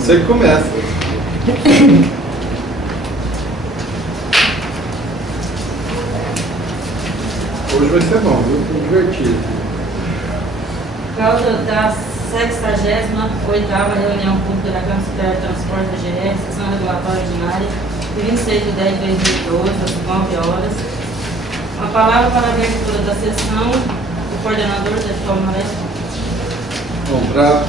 Você que começa. Hoje vai ser bom, viu? Foi divertido. Causa da 68ª reunião pública da Câmara Superior de Transporte da GR, sessão regulatória ordinária, de 26/10/2012, às 9 horas. A palavra para a abertura da sessão, o coordenador da Escola Moraes. Bom, para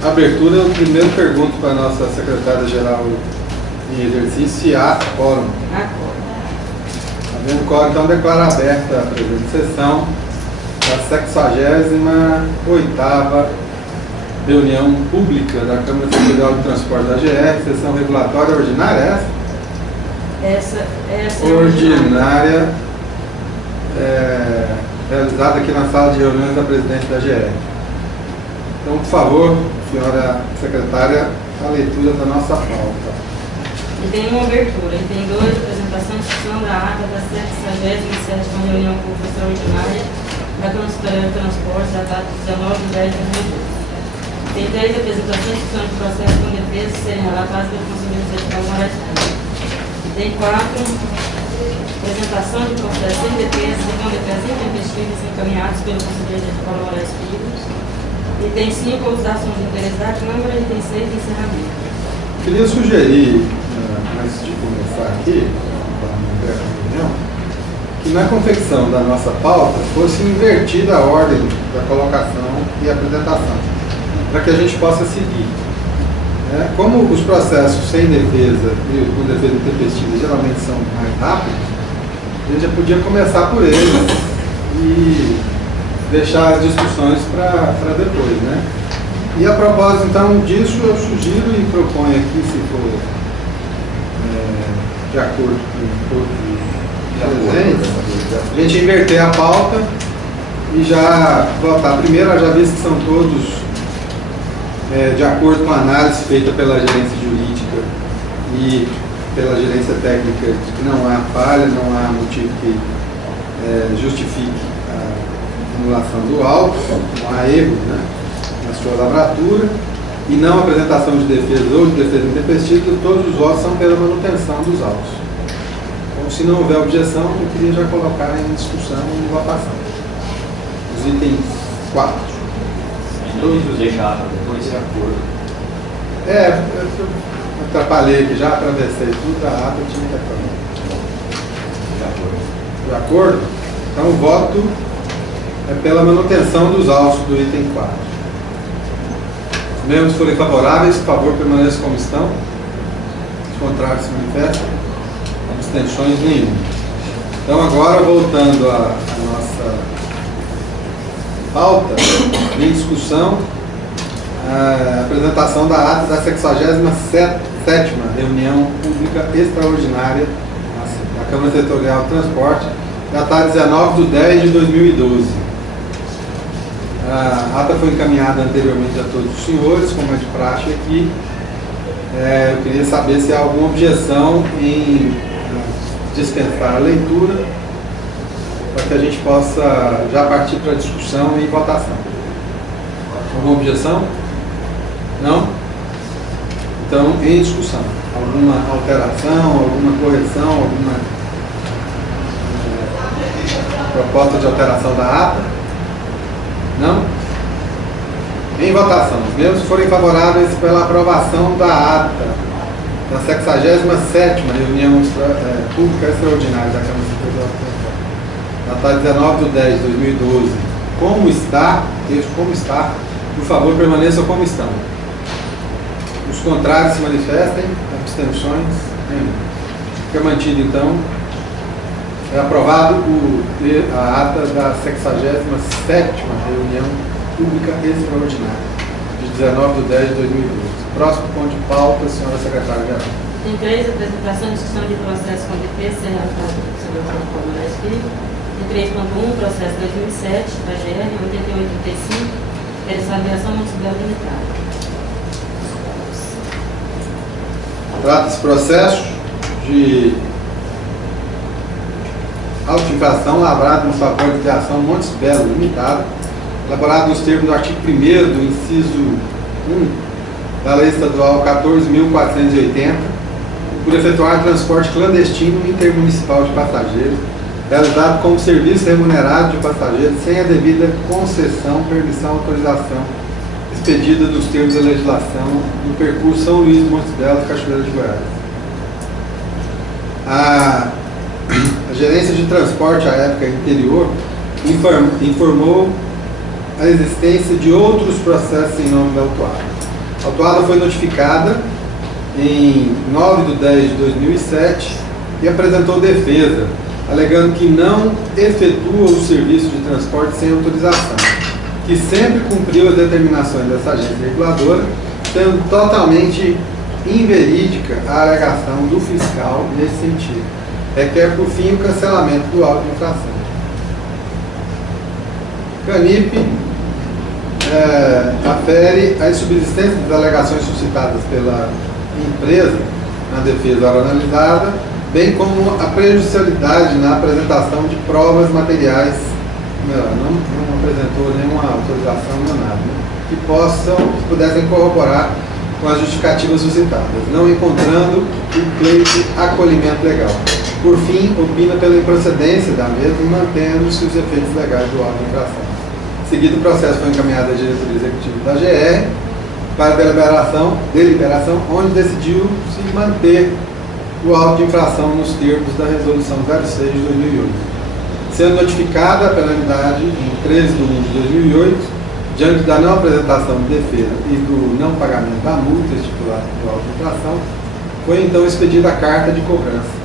abertura, eu primeiro pergunto para a nossa secretária-geral em exercício se há quórum. Havendo quórum, então declaro aberta a presente sessão da 68ª reunião pública da Câmara Superior de Transporte da GR, sessão regulatória ordinária, Essa é ordinária, realizada aqui na sala de reuniões da presidência da GR. Então, por favor, senhora secretária, a leitura da nossa pauta. E tem uma abertura, e tem 2, apresentação e discussão da ata da 67ª reunião pública extraordinária da Câmara Superior de Transportes, da data de 19/10/2012. Tem 3, apresentação e discussão de processo com defesa serem relatados pelo Conselheiro Executivo Moraes Filho. E tem 4, apresentação de processo sem defesa e com defesa intempestivas encaminhados pelo Conselheiro Executivo Moraes Filho. E tem 5, acusações de interesse da Câmara, e tem 6, encerramento. Queria sugerir, antes de começar aqui, para a reunião, que na confecção da nossa pauta fosse invertida a ordem da colocação e apresentação, para que a gente possa seguir. Como os processos sem defesa e com defesa intempestiva geralmente são mais rápidos, a gente já podia começar por eles e deixar as discussões para depois, né? E a propósito, então, disso, eu sugiro e proponho aqui, se for de acordo com todos os presentes, a gente inverter a pauta e já votar. Primeiro, eu já vi que são todos de acordo com a análise feita pela gerência jurídica e pela gerência técnica, de que não há falha, não há motivo que justifique a anulação do auto, não há erro, né, na sua lavratura, e não apresentação de defesa ou de defesa intempestiva, todos os votos são pela manutenção dos autos. Então, se não houver objeção, eu queria já colocar em discussão e votação. Os itens 4. Todos deixaram depois de acordo. Eu atrapalhei aqui, já atravessei tudo, a ata tinha que acabar. De acordo. De acordo? Então o voto é pela manutenção dos autos do item 4. Os membros forem favoráveis, por favor, permaneçam como estão. Os contrários se manifestam. Abstenções nenhuma. Então agora, voltando à nossa pauta, em discussão, a apresentação da ata da 67ª reunião pública extraordinária da Câmara Setorial de Transporte, datada 19/10/2012. A ata foi encaminhada anteriormente a todos os senhores, como é de praxe aqui. Eu queria saber se há alguma objeção em dispensar a leitura, para que a gente possa já partir para a discussão e votação. Alguma objeção? Não? Então, em discussão. Alguma alteração, alguma correção, alguma proposta de alteração da ata? Não? Em votação. Os membros forem favoráveis pela aprovação da ata da 67ª reunião pública extraordinária da Câmara Superior de Transporte, datada 19/10/2012. Como está, texto como está, por favor, permaneçam como estão. Os contrários se manifestem, abstenções nenhuma. Fica mantido, então, é aprovado a ata da 67ª reunião pública extraordinária, de 19/10/2012. Próximo ponto de pauta, senhora secretária-geral. Tem 3, apresentação e discussão de processo com defesa sem relatado pelo Conselheiro Moraes Filho. Tem 3.1, processo 2007, da GR 8835, interessado em ação municipal limitada. Trata-se processo de auto-infração lavrado no favor de ação Montes Belo Limitada, elaborado nos termos do artigo 1º do inciso 1 da Lei Estadual 14.480, por efetuar transporte clandestino intermunicipal de passageiros, realizado como serviço remunerado de passageiros sem a devida concessão, permissão, autorização expedida dos termos da legislação no percurso São Luís de Montes Belos, Cachoeira de Goiás. A gerência de transporte à época interior informou a existência de outros processos em nome da autuada. A autuada foi notificada em 9/10/2007 e apresentou defesa, alegando que não efetua o serviço de transporte sem autorização, que sempre cumpriu as determinações dessa agência reguladora, sendo totalmente inverídica a alegação do fiscal nesse sentido. Requer, por fim, o cancelamento do auto de infração. CANIP afere as subsistências das alegações suscitadas pela empresa na defesa ora analisada, bem como a prejudicialidade na apresentação de provas materiais, não apresentou nenhuma autorização nem nada, que pudessem corroborar com as justificativas suscitadas, não encontrando o pleito acolhimento legal. Por fim, opina pela improcedência da mesma, mantendo-se os efeitos legais do auto de infração. Seguido o processo foi encaminhado à diretoria executiva da GR para deliberação, onde decidiu se manter o auto de infração nos termos da resolução 06 de 2008, sendo notificada a penalidade em 13/1/2008, diante da não apresentação de defesa e do não pagamento da multa estipulada do auto de infração, foi então expedida a carta de cobrança.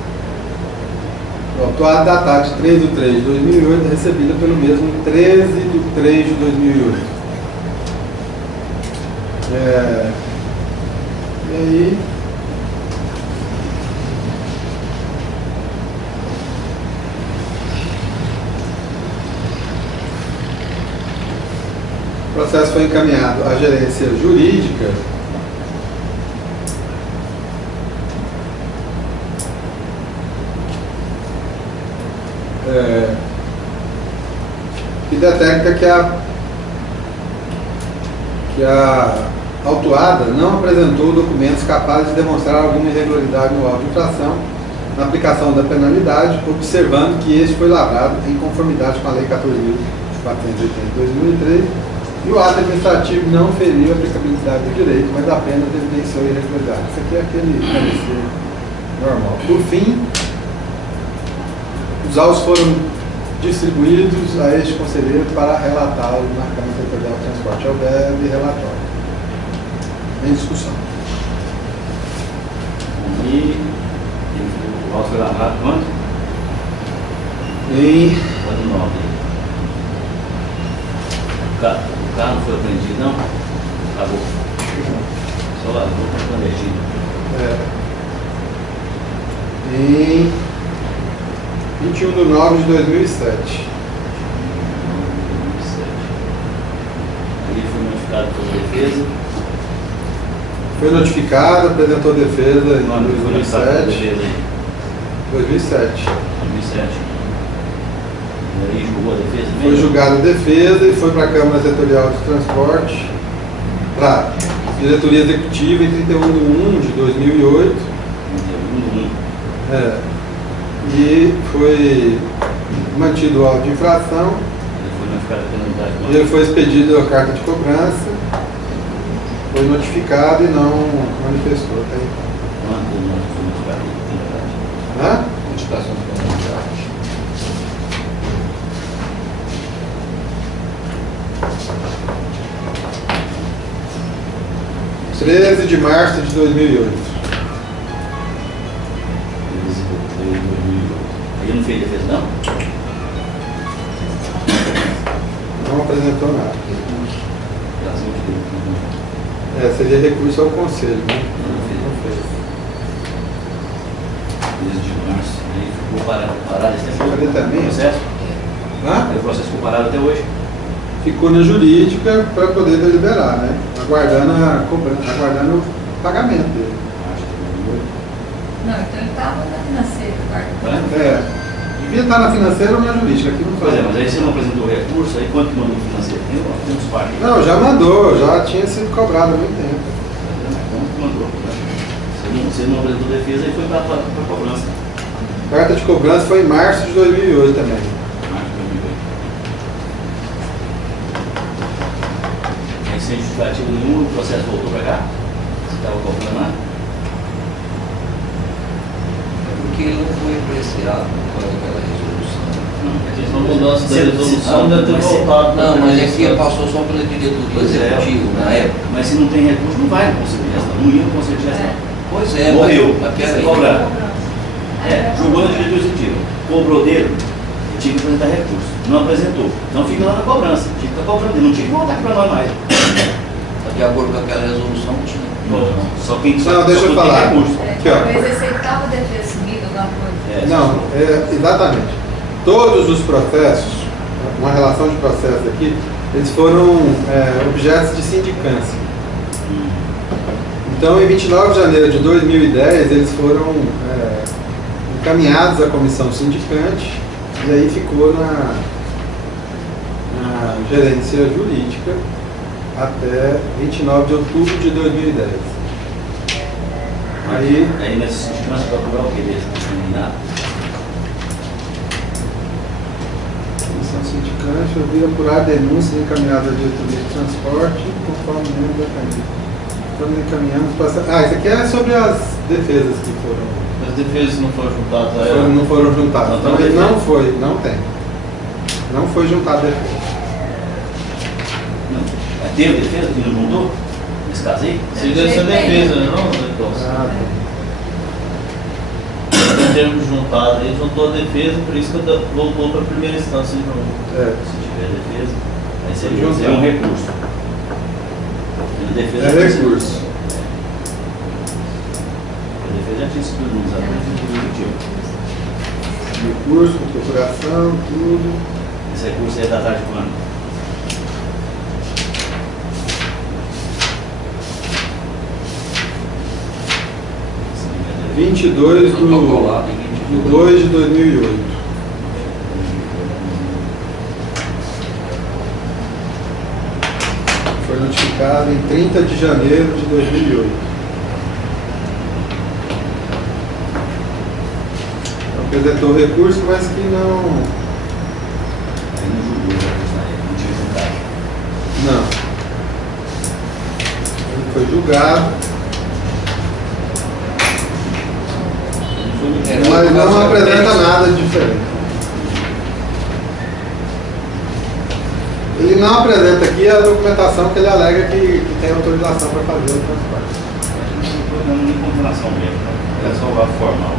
O autuado datado de 3/3/2008, recebida pelo mesmo em 13/3/2008. E aí, o processo foi encaminhado à gerência jurídica que detecta que a autuada não apresentou documentos capazes de demonstrar alguma irregularidade no auto de infração na aplicação da penalidade, observando que este foi lavrado em conformidade com a Lei 14.480 de 2003 e o ato administrativo não feriu a aplicabilidade do direito, mas apenas evidenciou irregularidade. Isso aqui é aquele parecer normal. Por fim, os autos foram distribuídos a este conselheiro para relatá-los na Câmara Territorial de Transporte. Houver relatório. Em discussão. E o auto foi lavrado quando? Em... Quando 9. O carro não foi apreendido, não? Lavou. Só lavou com clandestino. Em 21/9/2007. Ele foi notificado por defesa. Foi notificado, apresentou defesa em Quando foi notificado por 2007. defesa aí? 2007. 2007. E aí julgou a defesa mesmo? Foi julgada a defesa e foi para a Câmara Setorial de Transporte, para diretoria executiva em 31/1/2008. 31/1. E foi mantido o auto de infração. Ele foi notificado a penalidade. E ele foi expedido a carta de cobrança, foi notificado e não manifestou. Tá aí. Quanto não foi notificado a penalidade? Hã? Notificação de penalidade. 13 de março de 2008. Ele não fez defesa, não? Não apresentou nada. Graças a Deus. Seria recurso ao conselho, né? Não fez. 13 de março. Ele ficou parado esse tempo. Cadê também? O processo? Hã? O processo ficou parado até hoje. Ficou na jurídica para poder deliberar, né? Aguardando a cobrança, aguardando o pagamento dele. Não, então ele estava na financeira, guarda. Devia estar na financeira ou na jurídica, aqui não Pois é, faz. mas aí você não apresentou o recurso, aí quanto que mandou o financeiro? Tem uns parques. Não, já mandou, já tinha sido cobrado há muito tempo. Você não apresentou defesa e foi para a cobrança. Carta de cobrança foi em março de 2008 também. Março de 2008. Aí sem justificativo nenhum, o processo voltou para cá? Você estava cobrando lá? Porque ele não foi apreciado por causa daquela resolução. A mudança da resolução deve ter voltado. Não, mas aqui passou só pela diretoria executiva na época. Mas se não tem recurso, não vai no Conselho de Gestão. Não ia no Conselho de Gestão. Pois é, Morreu. mas peraí. Cobrar. Jogou na diretoria executiva. Cobrou dele, ele tinha que apresentar recurso. Não apresentou. Então fica lá na cobrança. Tinha que estar cobrando ele. Não tinha que voltar para nós mais. De acordo com aquela resolução, tinha. Não. Só quem Não, deixa eu falar. recurso. Aqui, ó. Talvez aceitava defesa seguida, alguma coisa. Não, exatamente. Todos os processos, uma relação de processos aqui, eles foram objetos de sindicância. Então, em 29 de janeiro de 2010, eles foram encaminhados à comissão sindicante e aí ficou na gerência jurídica até 29 de outubro de 2010. Aí nessa sindicância para cobrar o que dele? Nada. Comissão sindicante obriga a apurar denúncias encaminhadas à diretoria de transporte conforme o membro da candidatura. Estamos encaminhando para... isso aqui é sobre as defesas que foram... As defesas não foram juntadas a ela? Não foram juntadas. Não, Então ele não foi, não tem. Não foi juntado defesa. Não. Teve defesa que não juntou? Nesse caso aí? Se deve ser defesa, né? Não, então. Em termos de juntado, ele juntou a defesa, por isso que voltou para a primeira instância de novo. Se tiver defesa, aí seria um recurso. Defesa recurso. A defesa já tinha sido usada no recurso, procuração, tudo. Esse recurso é da tarde de quando? Dia 22 de 2 de 2008. Foi notificado em 30 de janeiro de 2008. Então, apresentou recurso, mas que não... Aí não julgou o recurso na época, não tinha julgado. Não. Ele foi julgado. Mas não apresenta nada diferente. Ele não apresenta aqui a documentação que ele alega que tem autorização para fazer o transporte. Não tem confirmação mesmo, é só a formal.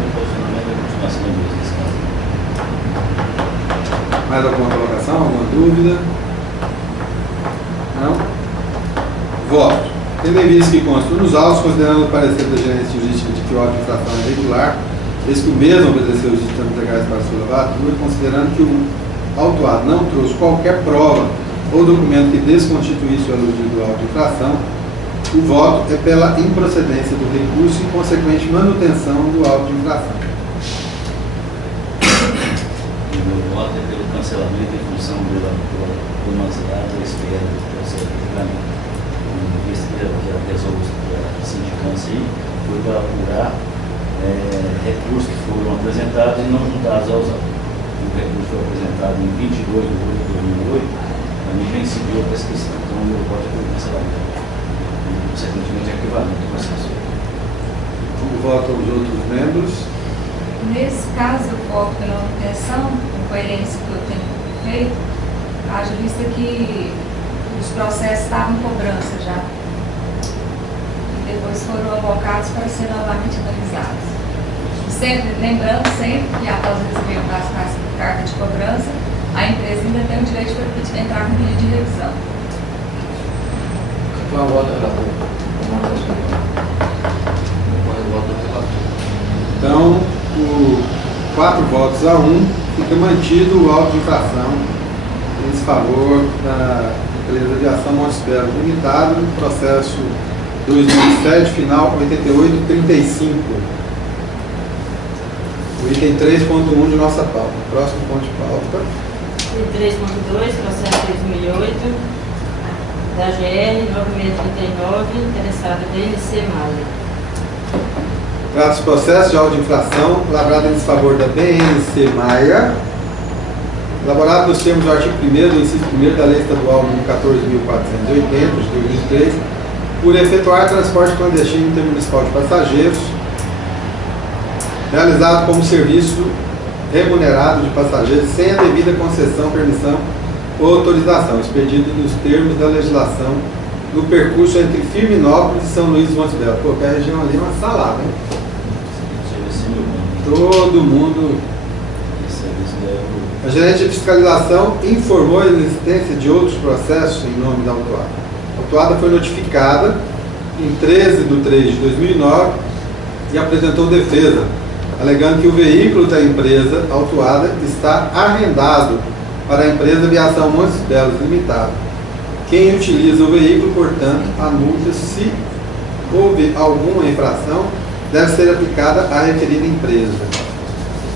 O posicionamento é continuação mesmo nesse caso. Mais alguma colocação? Alguma dúvida? Não? Voto. Tendo em vista que consta nos autos, considerando o parecer da gerência jurídica de que o auto de infração é irregular, eis que o mesmo obedeceu os ditames legais para a sua lavatura, considerando que o autuado não trouxe qualquer prova ou documento que desconstituísse o elogio do auto de infração, o voto é pela improcedência do recurso e, consequente, manutenção do auto de infração. O meu voto é pelo cancelamento em função pela demasiada espera do processo de julgamento. Visto que a resolução da sindicância aí foi para apurar recursos que foram apresentados e não juntados aos autos. O recurso foi apresentado em 22 de 8 de 2008, a mim venciou a prescrição. Então, o meu voto é pelo cancelamento. Consequentemente, é equivalente ao processo. O voto aos outros membros. Nesse caso, eu voto pela manutenção, com coerência que eu tenho feito, haja vista que os processos estavam em cobrança já. E depois foram avocados para ser novamente analisados. Sempre, lembrando sempre que após o recebimento das cartas de cobrança, a empresa ainda tem o direito de entrar com pedido de revisão. Qual é o voto do relator? Qual é o voto do relator? Então, por 4 votos a 1, fica mantido o auto de infração em desfavor da empresa de aviação Montes Belos Limitado, no processo 2007, final 8835. O item 3.1 de nossa pauta. Próximo ponto de pauta. 3.2, processo 2008. da GR 9639, interessada DNC Maia. Trata-se do processo de auto de infração lavrado em desfavor da BNC Maia, elaborado nos termos do artigo 1º do inciso 1º da Lei Estadual nº 14.480, de 2003, por efetuar transporte clandestino intermunicipal de passageiros, realizado como serviço remunerado de passageiros sem a devida concessão, permissão ou autorização, expedido nos termos da legislação no percurso entre Firminópolis e São Luís dos Montes Belos. Pô, que a região ali é uma salada, hein? Todo mundo. A gerente de fiscalização informou a existência de outros processos em nome da autuada. A autuada foi notificada em 13 de 3 de 2009 e apresentou defesa, alegando que o veículo da empresa autuada está arrendado para a empresa Aviação Montes Belos Limitada. Quem utiliza o veículo, portanto, a multa, se houve alguma infração, deve ser aplicada à referida empresa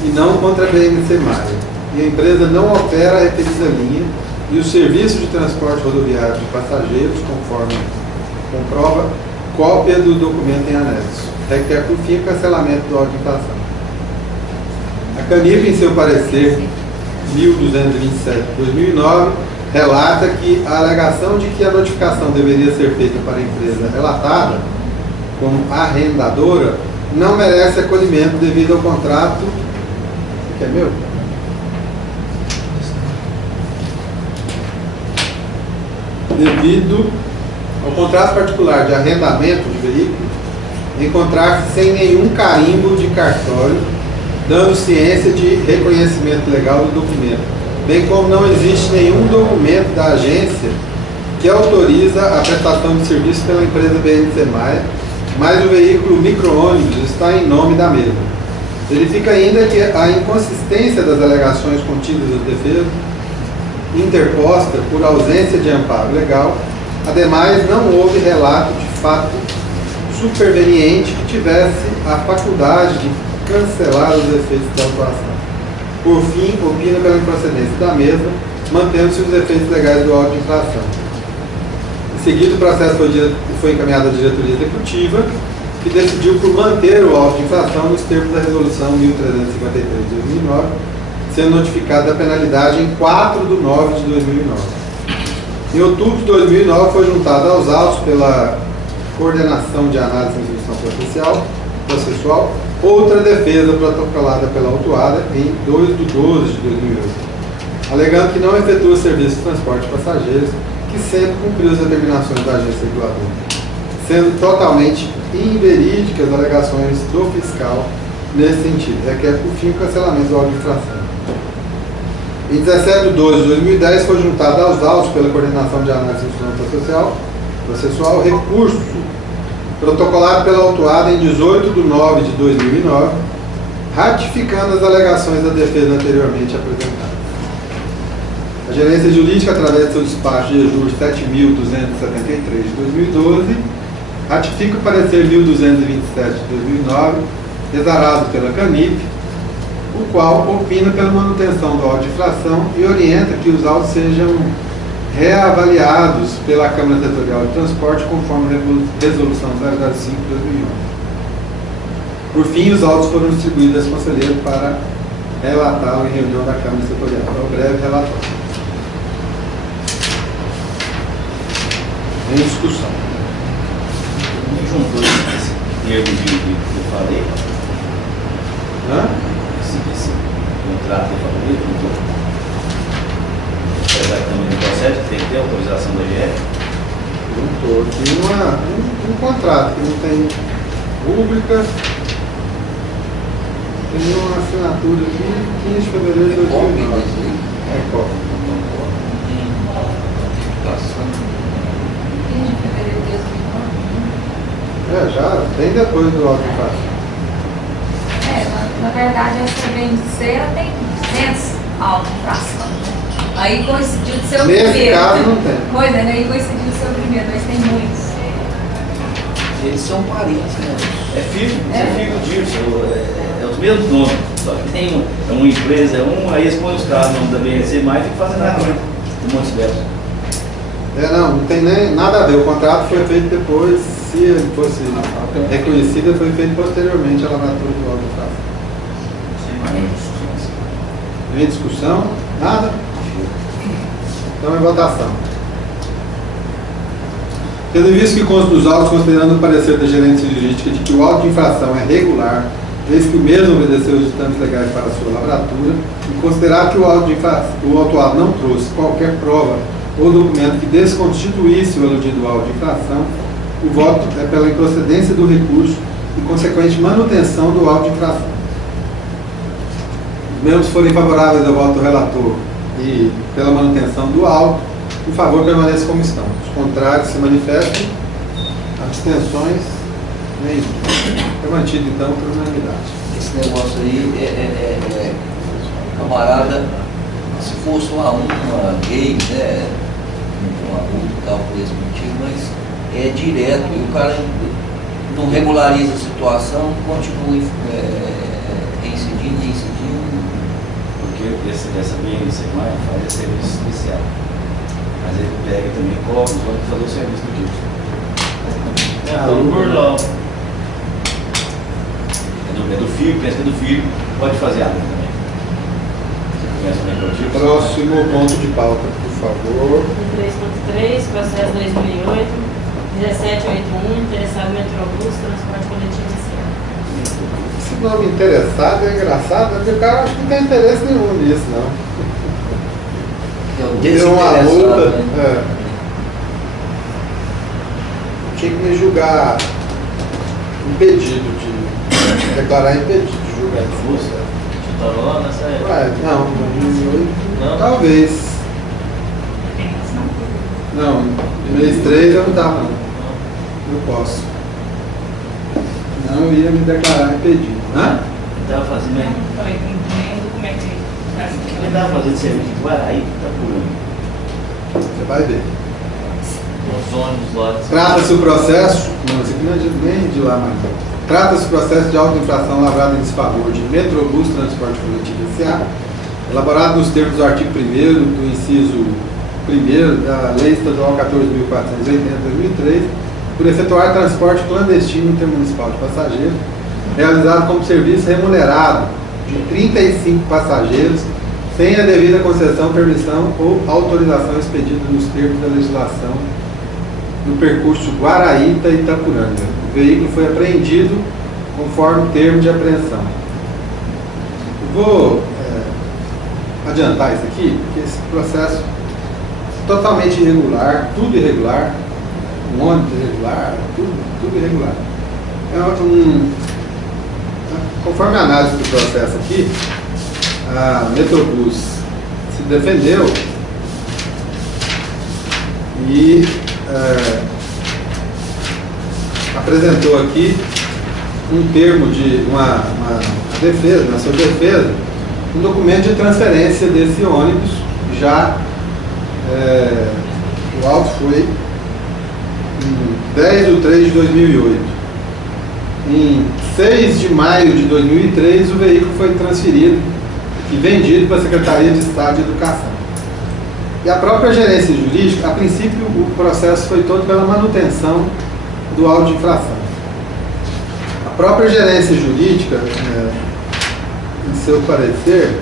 e não contra a BNC Maia. E a empresa não opera a referida linha e o serviço de transporte rodoviário de passageiros, conforme comprova cópia do documento em anexo. Requer, por fim, cancelamento do auto de infração. A CANIP, em seu parecer 1227/2009, relata que a alegação de que a notificação deveria ser feita para a empresa relatada como arrendadora não merece acolhimento devido ao contrato, que é meu? Devido ao contrato particular de arrendamento de veículo, encontrar-se sem nenhum carimbo de cartório, dando ciência de reconhecimento legal do documento, bem como não existe nenhum documento da agência que autoriza a prestação de serviço pela empresa BNC Maia, mas o veículo micro-ônibus está em nome da mesma. Verifica ainda que a inconsistência das alegações contidas na defesa, interposta por ausência de amparo legal, ademais não houve relato de fato superveniente que tivesse a faculdade de cancelar os efeitos da autuação. Por fim, opina pela improcedência da mesma, mantendo-se os efeitos legais do auto de infração. Em seguida, o processo foi encaminhado à diretoria executiva, que decidiu por manter o auto de infração nos termos da resolução 1353 de 2009, sendo notificada a penalidade em 4 de 9 de 2009. Em outubro de 2009, foi juntada aos autos pela Coordenação de Análise e Instrução Processual outra defesa protocolada pela autuada em 2 de 12 de 2008, alegando que não efetua serviço de transporte de passageiros, que sempre cumpriu as determinações da agência reguladora, sendo totalmente inverídicas as alegações do fiscal nesse sentido. Requer, por fim, o cancelamento do auto de infração. Em 17 de 12 de 2010, foi juntado aos autos pela Coordenação de Análise e Instrução Processual recurso protocolado pela autuada em 18 de 9 de 2009, ratificando as alegações da defesa anteriormente apresentadas. A gerência jurídica, através do seu despacho de EJUR 7.273 de 2012, ratifica o parecer 1.227 de 2009, exarado pela CANIP, o qual opina pela manutenção do auto de infração e orienta que os autos sejam reavaliados pela Câmara Setorial de Transporte, conforme a Resolução 005 de 2011. Por fim, os autos foram distribuídos aos conselheiros para relatá-lo em reunião da Câmara Setorial. É o breve relatório. Em discussão. Não juntou esse termo que eu falei? Esse contrato que eu falei, juntou? Apesar que também no processo tem que ter autorização da GR? Juntou. Tem um contrato que não tem pública. Tem uma assinatura aqui, 15 de fevereiro de 2009. É cópia. 15 de fevereiro de 2009. Já, bem depois do auto de infração. Na verdade, essa BNC tem 200 autos de infração. Aí coincidiu do seu primeiro. Nesse caso não tem. Pois é, aí coincidiu do seu primeiro, mas tem muitos. Eles são parentes, né? É filho disso, é os mesmos nomes, só que tem uma empresa, aí eles põem os carros no nome da BNC, mas fica fazendo a renda do Montes Belos. Não tem nem nada a ver. O contrato foi feito depois, se ele fosse reconhecido, foi feito posteriormente a lavratura do auto de infração. Em discussão? Nada? Então em votação. Tendo visto que consta dos autos, considerando o parecer da gerência jurídica de que o auto de infração é regular, desde que o mesmo obedeceu os ditames legais para a sua lavratura, e considerar que o autuado não trouxe qualquer prova ou documento que desconstituísse o aludido auto de infração, o voto é pela improcedência do recurso e consequente manutenção do auto de infração. Os membros forem favoráveis ao voto do relator e pela manutenção do auto, por favor, permaneça como estão. Os contrários se manifestem, abstenções, nenhum. É mantido, então, por unanimidade. Esse negócio aí camarada, se fosse uma gay, né, um adulto e tal, por esse motivo, mas é direto e o cara não regulariza a situação, continua reincidindo. Porque essa BNC faz esse serviço especial. Mas ele pega e também coloca os outros fazer o serviço do tipo. Tudo por lá. É do filho, pensa que é do filho, pode fazer água também. Você conhece o negócio? Próximo ponto de pauta, por favor. 3.3, processo 2008, 1781, interessado Metrobus, transporte coletivo inicial. Esse nome interessado é engraçado, porque o cara acho que não tem interesse nenhum nisso, não. Deu uma multa. Né? Tinha que me julgar impedido de declarar impedido de julgar Você estava lá nessa época? Ué, não, 2008, Não? talvez. Não, em mês 3 eu não estava, não. Não posso. Não, eu ia me declarar impedido. Hã? Ele estava fazendo, né? Ele estava fazendo serviço de Guaraí, tá por Você vai ver. Os ônibus lá. Trata-se o processo, não, isso aqui não é nem de lá mais não. Trata-se o processo de auto-infração lavrado em desfavor de Metrobus Transporte Coletivo S.A., elaborado nos termos do artigo 1º do inciso 1º da Lei Estadual 14.480/2003, por efetuar transporte clandestino intermunicipal de passageiros, realizado como serviço remunerado de 35 passageiros, sem a devida concessão, permissão ou autorização expedida nos termos da legislação no percurso Guaraíta-Itapuranga. O veículo foi apreendido conforme o termo de apreensão. Eu vou adiantar isso aqui, porque esse processo é totalmente irregular, tudo irregular, um ônibus irregular, tudo irregular. Conforme a análise do processo aqui, a Metrobus se defendeu e apresentou aqui um termo de uma defesa, na sua defesa, um documento de transferência desse ônibus. Já o auto foi em 10/3/2008. Em 6 de maio de 2003, o veículo foi transferido e vendido para a Secretaria de Estado de Educação. E a própria gerência jurídica, a princípio, o processo foi todo pela manutenção do auto de infração. A própria gerência jurídica, em seu parecer,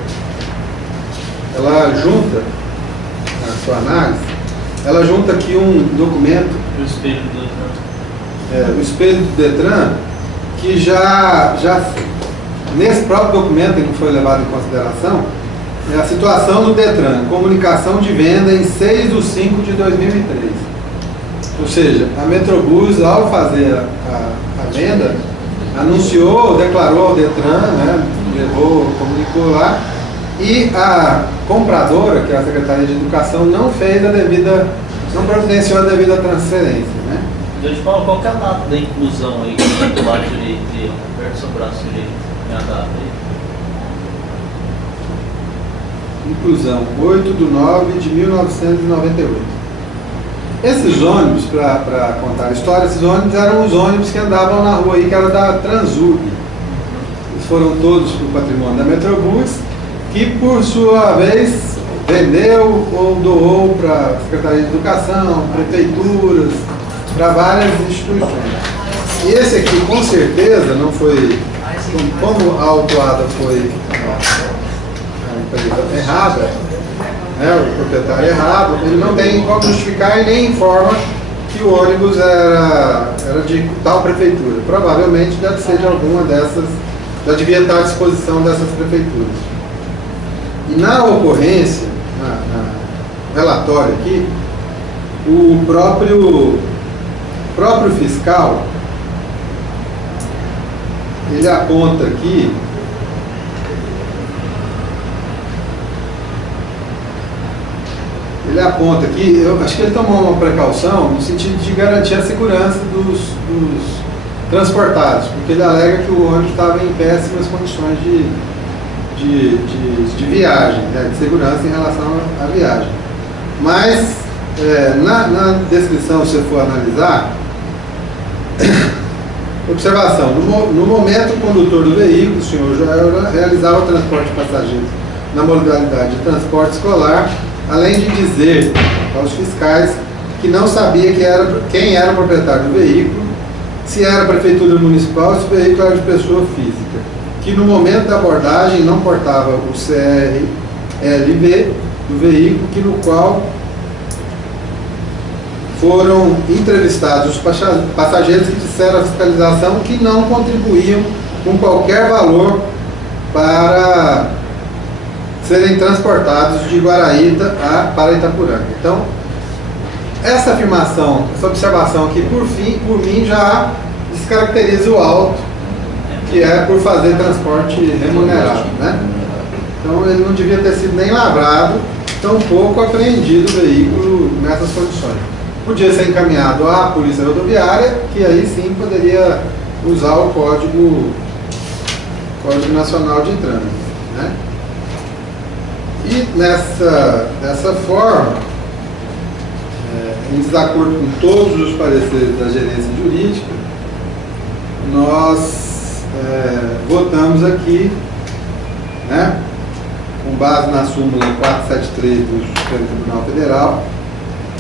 ela junta, na sua análise, ela junta aqui um documento, O espelho do Detran. o espelho do Detran, que já nesse próprio documento, que não foi levado em consideração, é a situação do Detran, comunicação de venda em 6/5/2003. Ou seja, a Metrobus, ao fazer a venda, anunciou, declarou ao Detran, né, levou, comunicou lá, e a compradora, que é a Secretaria de Educação, não fez a devida, não providenciou a devida transferência, né? Deixa eu falar, qual que é a data da inclusão aí, do lado direito dele, perto do seu braço direito, é a data aí. Inclusão, 8/9/1998. Esses ônibus, para contar a história, esses ônibus eram os ônibus que andavam na rua aí, que era da Transurb. Eles foram todos para o patrimônio da Metrobus, que por sua vez vendeu ou doou para a Secretaria de Educação, prefeituras, para várias instituições. E esse aqui, com certeza, não foi, como a autuada foi a empresa errada, né, o proprietário errado, ele não tem como justificar e nem informa que o ônibus era de tal prefeitura. Provavelmente deve ser de alguma dessas, já devia estar à disposição dessas prefeituras. E na ocorrência, no relatório aqui, o próprio fiscal, ele aponta aqui eu acho que ele tomou uma precaução no sentido de garantir a segurança dos transportados, porque ele alega que o ônibus estava em péssimas condições de viagem, né, de segurança em relação à viagem. Mas, na descrição, se você for analisar, observação, no momento o condutor do veículo, o senhor já realizava o transporte de passageiros na modalidade de transporte escolar, além de dizer aos fiscais que não sabia quem era o proprietário do veículo, se era a prefeitura municipal, se o veículo era de pessoa física, que no momento da abordagem não portava o CRLV do veículo, que no qual foram entrevistados os passageiros que disseram à fiscalização que não contribuíam com qualquer valor para serem transportados de Guaraíta para Itapuranga. Então, essa afirmação, essa observação aqui, por mim, já descaracteriza o auto, que é por fazer transporte remunerado, né? Então, ele não devia ter sido nem lavrado, tampouco apreendido o veículo nessas condições. Podia ser encaminhado à Polícia Rodoviária, que aí sim poderia usar o Código Nacional de Trânsito, né? E dessa forma, em desacordo com todos os pareceres da gerência jurídica, nós votamos aqui, né, com base na súmula 473 do Supremo Tribunal Federal,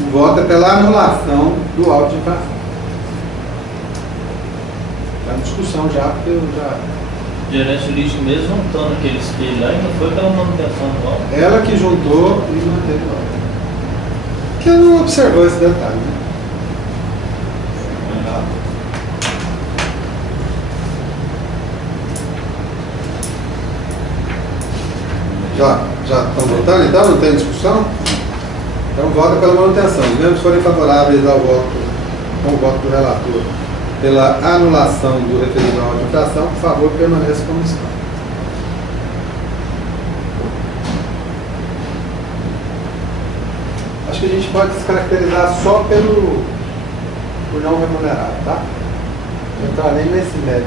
o voto é pela anulação do auto de infração. Está em discussão já, porque eu já... Gerência jurídica mesmo juntando aquele espelho lá e não foi pela manutenção do auto. Ela que juntou e manteve o auto. Que não observou esse detalhe, né? Já estão votando então? Não tem discussão? Então vota pela manutenção. Os membros forem favoráveis ao voto, com o voto do relator, pela anulação do referido auto de infração, por favor, permaneça como está. Acho que a gente pode descaracterizar só por não remunerado, tá? Não entrar nem nesse mérito.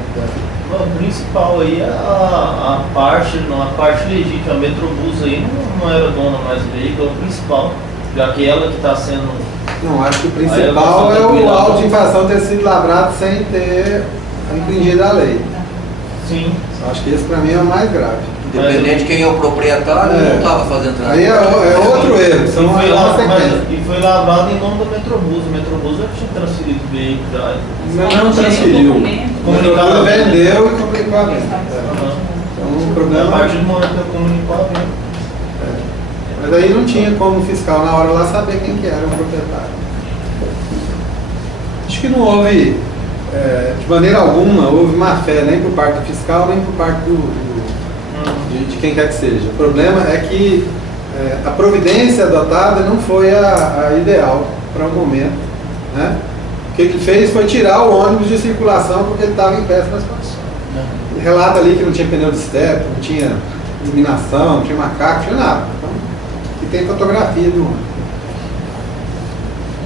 O principal aí é a parte legítima. A Metrobus aí não era dona mais do veículo, é o principal. Já que ela que está sendo... Não, acho que o principal é o auto de infração ter sido lavrado sem ter infringido a lei. Sim. Acho que esse para mim é o mais grave. Independente de quem é o proprietário, não estava fazendo transporte. Aí é outro erro. E foi lavrado em nome da Metrobus. A Metrobus já tinha transferido o veículo. Não transferiu. Comunicado vendeu e comunicou a venda. Então o problema... A partir do momento que eu comunicou a venda. Mas aí não tinha como o fiscal na hora lá saber quem que era o proprietário. Acho que não houve, de maneira alguma, houve má fé nem por parte do fiscal, nem por parte de quem quer que seja. O problema é que a providência adotada não foi a ideal para o momento, né? O que ele fez foi tirar o ônibus de circulação porque ele estava em péssimas condições. Ele relata ali que não tinha pneu de step, não tinha iluminação, não tinha macaco, não tinha nada. Então, e tem fotografia do ônibus.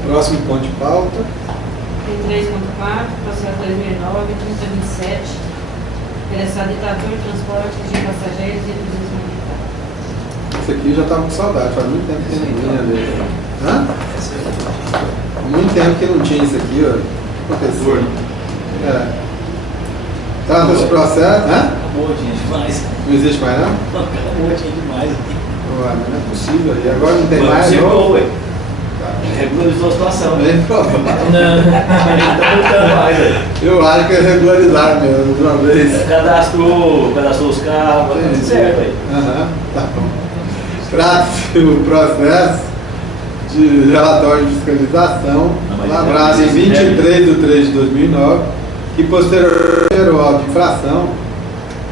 Próximo ponto de pauta. Tem 3.4, processo 2009, 3027, interessado em trator de transporte de passageiros e turismo militar. Esse aqui já estava com saudade, faz muito tempo que não vinha dele. Hã? Muito tempo que não tinha isso aqui, ó. Aconteceu. Trata esse processo, hã? Acabou, tinha demais. Não existe mais não? Acabou, tinha demais aqui. Ué, mas não é possível. E agora não tem Foi mais. possível, Não? ué. Regularizou a situação. Bem provável. Não tá voltando mais, velho. Eu acho que é regularizar mesmo, de uma vez. Cadastrou os carros, tá tudo certo, velho. Aham, tá bom. Trata-se o processo de relatório de fiscalização, lavrado em 23 de 3 de 2009, que posteriormente gerou auto de infração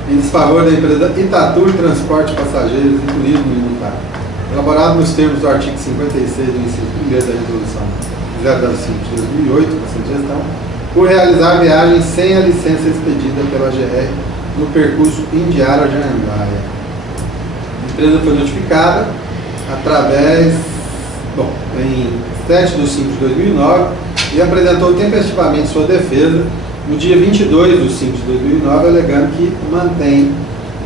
em desfavor da empresa Itatur Transporte Passageiros e Turismo Militar, elaborado nos termos do artigo 56 do inciso 1º da Resolução 005 de 2008, da gestão, por realizar viagem sem a licença expedida pela GR no percurso Indiara de Anhanguaia. A empresa foi notificada através, em 7 de 5 de 2009 e apresentou tempestivamente sua defesa no dia 22 de 5 de 2009, alegando que mantém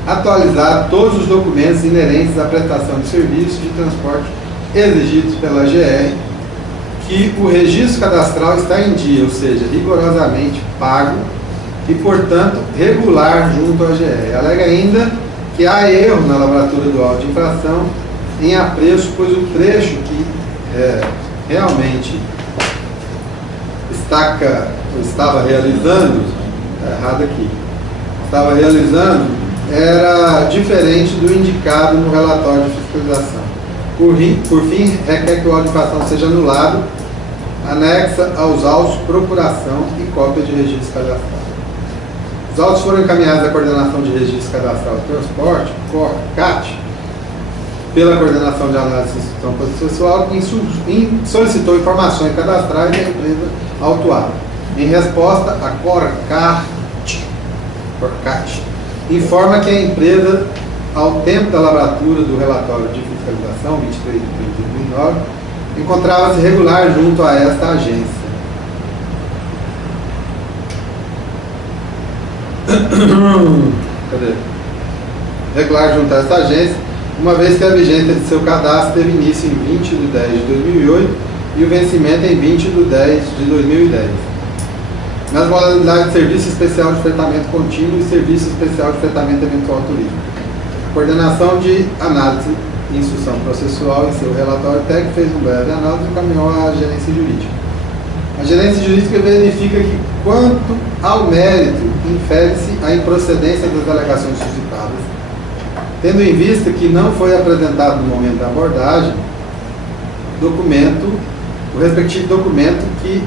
atualizar todos os documentos inerentes à prestação de serviços de transporte exigidos pela GR, que o registro cadastral está em dia, ou seja, rigorosamente pago e, portanto, regular junto à GR. Alega ainda que há erro na lavratura do auto de infração em apreço, pois o trecho que realmente estava realizando, errado aqui, estava realizando, era diferente do indicado no relatório de fiscalização. Por fim, requer que o auto de infração seja anulado, anexa aos autos procuração e cópia de registro cadastral. Os autos foram encaminhados à Coordenação de Registro Cadastral de Transporte, CAT, pela Coordenação de Análise e Instituição Processual, que solicitou informações cadastrais da empresa autuada. Em resposta, a CORCAT informa que a empresa, ao tempo da lavratura do relatório de fiscalização, 23 de 2009, encontrava-se regular junto a esta agência. Regular junto a esta agência, uma vez que a vigência de seu cadastro teve início em 20 de 10 de 2008 e o vencimento em 20 de 10 de 2010. Nas modalidades de serviço especial de fretamento contínuo e serviço especial de fretamento eventual turístico. A coordenação de análise e instrução processual em seu relatório técnico fez um breve análise e encaminhou à gerência jurídica. A gerência jurídica verifica que, quanto ao mérito, infere-se a improcedência das alegações suscitadas, tendo em vista que não foi apresentado no momento da abordagem o respectivo documento que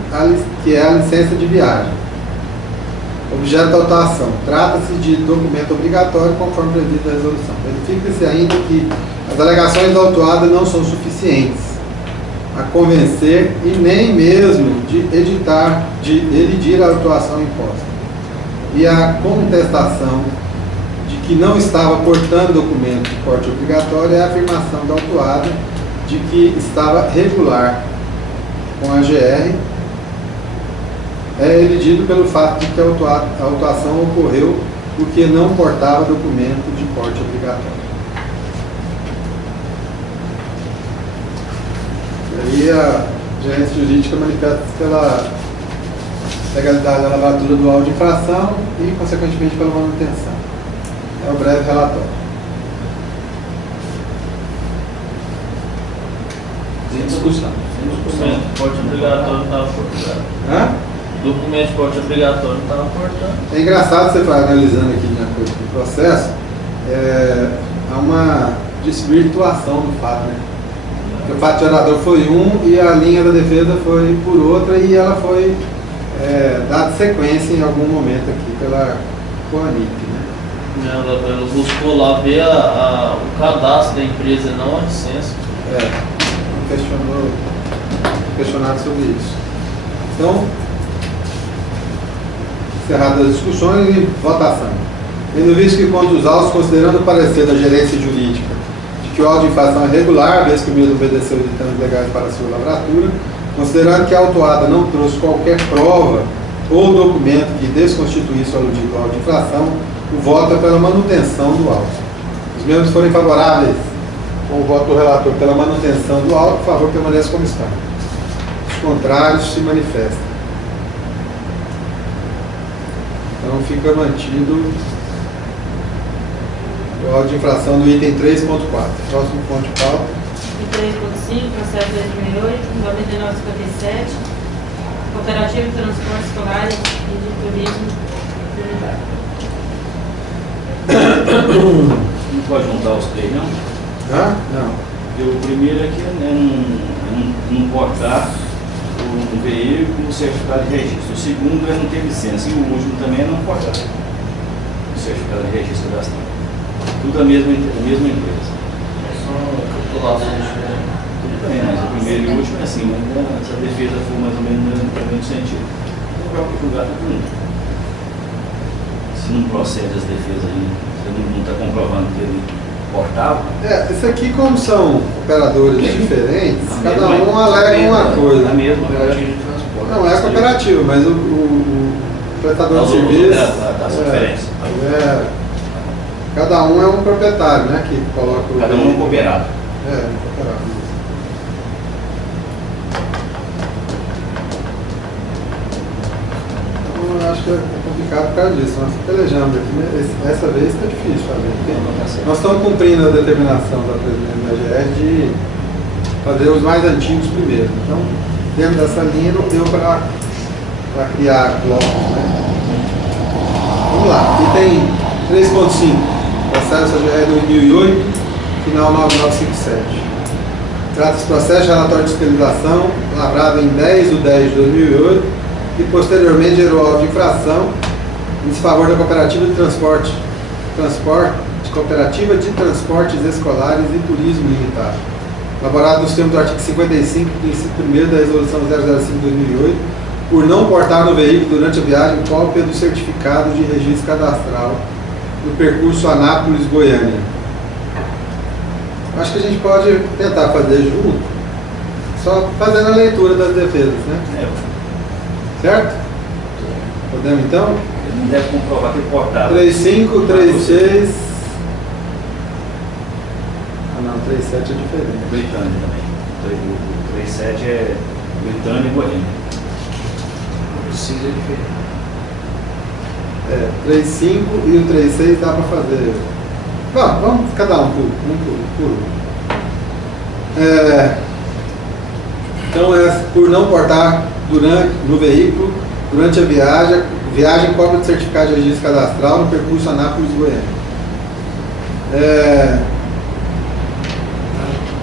é a licença de viagem. Objeto da autuação. Trata-se de documento obrigatório conforme previsto na resolução. Verifica-se ainda que as alegações da autuada não são suficientes a convencer e nem mesmo de elidir a autuação imposta. E a contestação de que não estava portando documento de porte obrigatório é a afirmação da autuada de que estava regular com a GR, é elidido pelo fato de que a autuação ocorreu porque não portava documento de porte obrigatório. E aí a gerência jurídica manifesta-se pela legalidade da lavratura do auto de infração e, consequentemente, pela manutenção. É o breve relatório. Sem discussão. Documento de porte obrigatório não estava portando. Hã? Documento de porte obrigatório não estava portando. É engraçado você vai analisando aqui de acordo com o processo, há uma desvirtuação do fato, né? Porque o fato gerador foi um e a linha da defesa foi por outra e ela foi dada sequência em algum momento aqui pela Coanic, né? Ela buscou lá ver o cadastro da empresa, não a licença. Questionado sobre isso. Então, encerradas as discussões e votação. Tendo visto que, quanto os autos, considerando o parecer da gerência jurídica de que o auto de infração é regular, vez que o mesmo obedeceu os ditames legais para a sua lavratura, considerando que a autuada não trouxe qualquer prova ou documento que desconstituísse o aludido auto de infração, o voto é pela manutenção do auto. Os membros forem favoráveis com o voto do relator pela manutenção do auto, por favor, permaneça como está. Os contrários se manifestam. Então fica mantido o auto de infração do item 3.4. Próximo ponto de pauta. E 3.5, processo 2008, 9957, Cooperativa de Transporte Escolar e de Turismo Comunitário. Não pode juntar os três, não? Hã? Não. Porque o primeiro aqui é não portar um veículo certificado de registro. O segundo é não ter licença. E o último também é não portar o certificado de registro cadastral. Tudo a mesma empresa. São calculações diferentes. Tudo bem, mas o primeiro e o último é assim, mas se a defesa for mais ou menos no mesmo sentido, não vai julgar todo mundo. Se não procede as defesas aí, você não está comprovando que ele portava. Isso aqui, como são operadores diferentes, A cada mesma- um alega uma coisa. A mesma. Cooperativa de transporte. Não, é a cooperativa, mas o prestador de serviço. Das diferenças. Cada um é um proprietário, né? Que coloca o. Cada um é um cooperado. Um cooperado. Então, eu acho que é complicado por causa disso. Nós pelejamos aqui, né? Essa vez está difícil fazer. Porque nós estamos cumprindo a determinação da presidente da GR de fazer os mais antigos primeiro. Então, dentro dessa linha não deu para criar blocos, né? Vamos lá, item 3.5, processo GR 2008, final 9957. Trata-se do processo de relatório de fiscalização, lavrado em 10 de 10 de 2008 e posteriormente gerou auto de infração em desfavor da Cooperativa de Cooperativa de Transportes Escolares e Turismo Limitado, elaborado nos termos do artigo 55, princípio 1º da Resolução 005 de 2008, por não portar no veículo durante a viagem cópia do certificado de registro cadastral do percurso Anápolis-Goiânia. Acho que a gente pode tentar fazer junto, só fazendo a leitura das defesas, né? Certo? Podemos então? Ele não deve comprovar que ele portava. 35, 36. Ah não, 37 é diferente. Britânia também. O 37 é Britânia e Goiânia. Precisa de diferente. 35 e o 36 dá para fazer. Vamos cada um por um. Então é por não portar no veículo durante a viagem cópia de certificado de registro cadastral no percurso Anápolis-Goiânia.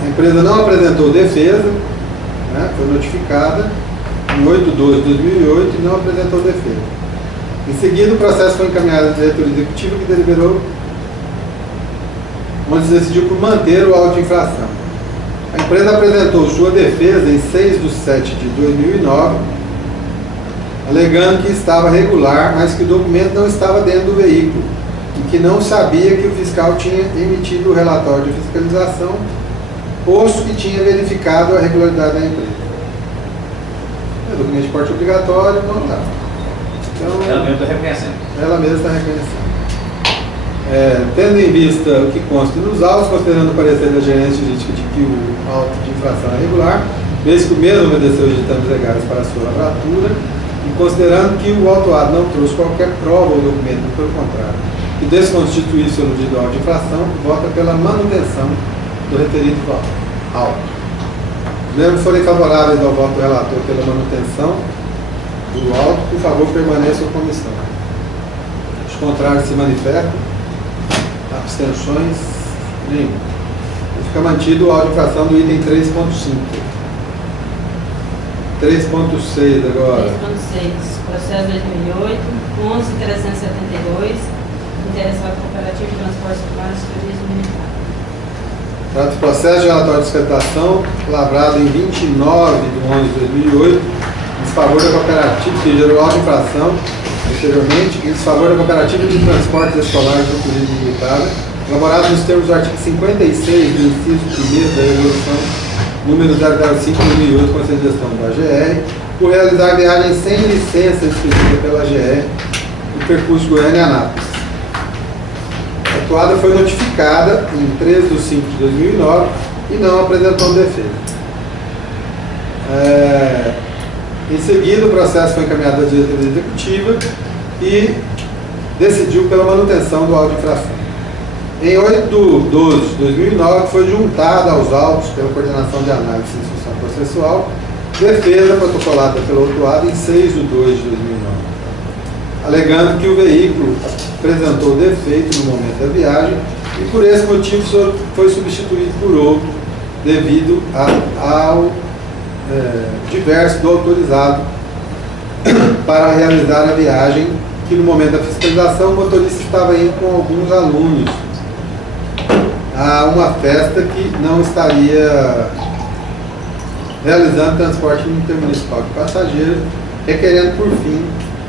A empresa não apresentou defesa, né, foi notificada em 8 de 12 de 2008 e não apresentou defesa. Em seguida, o processo foi encaminhado à diretoria executiva que deliberou, onde se decidiu por manter o auto de infração. A empresa apresentou sua defesa em 6 de 7 de 2009, alegando que estava regular, mas que o documento não estava dentro do veículo e que não sabia que o fiscal tinha emitido o relatório de fiscalização, posto que tinha verificado a regularidade da empresa. O documento de porte obrigatório não está. Então, Ela mesmo está reconhecendo. ela mesma está reconhecendo. Tendo em vista o que consta nos autos, considerando o parecer da gerência jurídica de que o auto de infração é regular, desde que o mesmo obedeceu os ditames legais para a sua lavratura, e considerando que o autuado não trouxe qualquer prova ou documento, pelo contrário, que desconstituísse o eludido auto de infração, vota pela manutenção do referido auto. Os membros forem favoráveis ao voto do relator pela manutenção do auto, por favor, permaneçam a comissão. Os contrários se manifestam. Abstenções? Nenhuma. Fica mantido o auto de infração do item 3.5. 3.6 agora. 3.6, processo 2008, 11.372, interessado Cooperativa de Transportes Escolares e Turismo Limitado. Trata do processo de relatório de fiscalização, lavrado em 29 de 11 de 2008, em desfavor da cooperativa, que gerou auto de infração anteriormente, em desfavor da Cooperativa de Transportes Escolares e Turismo Limitado, elaborado nos termos do artigo 56 do inciso 1º da Resolução número 005 de 2008, com a gestão da GR, por realizar viagem sem licença expedida pela GR no percurso Goiânia-Anápolis. A atuada foi notificada em 13 de 5 de 2009 e não apresentou defesa. Em seguida, o processo foi encaminhado à diretoria executiva e decidiu pela manutenção do auto de infração. Em 8/12/2009, foi juntada aos autos pela Coordenação de Análise e Instrução Processual, defesa protocolada pelo autuado em 6/2/2009, alegando que o veículo apresentou defeito no momento da viagem e, por esse motivo, foi substituído por outro, devido ao diverso do autorizado para realizar a viagem, que no momento da fiscalização o motorista estava indo com alguns alunos a uma festa que não estaria realizando transporte intermunicipal de passageiros, requerendo por fim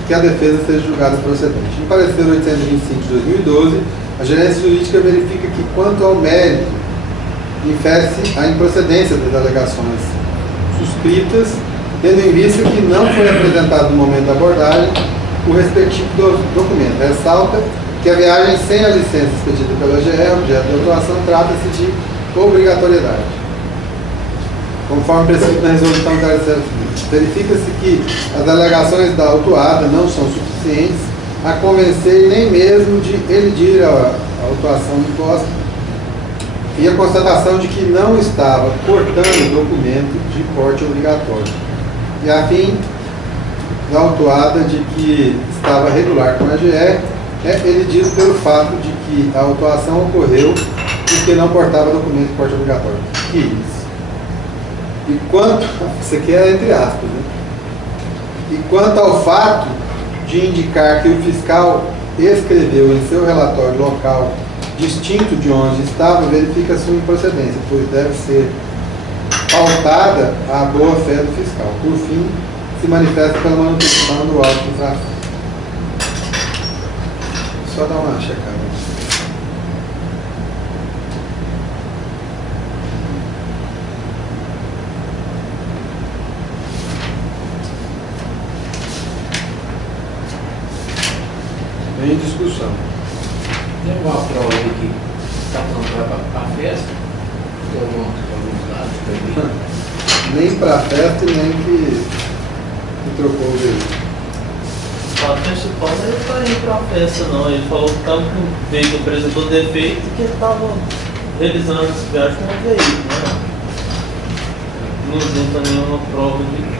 que a defesa seja julgada procedente. Em parecer 825 de 2012, a gerência jurídica verifica que, quanto ao mérito, infere-se a improcedência das alegações suscritas, tendo em vista que não foi apresentado no momento da abordagem o respectivo documento. Ressalta que a viagem sem a licença expedida pela GE, objeto de autuação, trata-se de obrigatoriedade. Conforme prescrito na resolução 007, verifica-se que as alegações da autuada não são suficientes a convencer nem mesmo de elidir a autuação imposta, e a constatação de que não estava portando documento de porte obrigatório, e a fim da autuada de que estava regular com a GE, é elidido pelo fato de que a autuação ocorreu porque não portava documento de porte obrigatório. Que isso? E quanto, isso aqui é entre aspas, né? E quanto ao fato de indicar que o fiscal escreveu em seu relatório local distinto de onde estava, verifica sua improcedência, pois deve ser pautada a boa-fé do fiscal. Por fim, se manifesta pela manutenção do auto de infração. Só dar uma checada. Em discussão. Tem alguma prova aí que está pronta para a festa? Tem alguns dados também? Nem para a festa e nem que trocou o veículo. O fato principal não é ele estar indo para a festa, não. Ele falou que estava com o veículo apresentou defeito e que ele estava realizando essa viagem com o veículo, né? Não junta nenhuma prova de.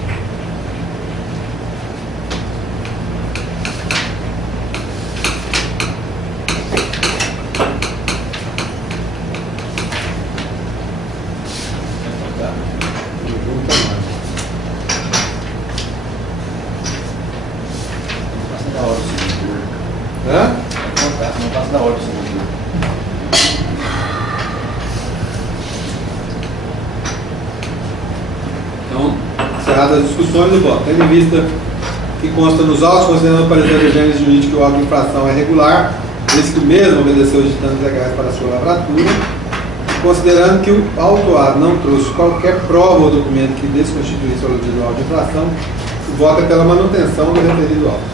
As discussões do voto, tendo em vista que consta nos autos, considerando o parecer da gênese jurídica que o auto de infração é regular, desde que o mesmo obedeceu os ditames legais para a sua lavratura, considerando que o autuado não trouxe qualquer prova ou documento que desconstituísse o aludido auto de infração, o voto é pela manutenção do referido auto.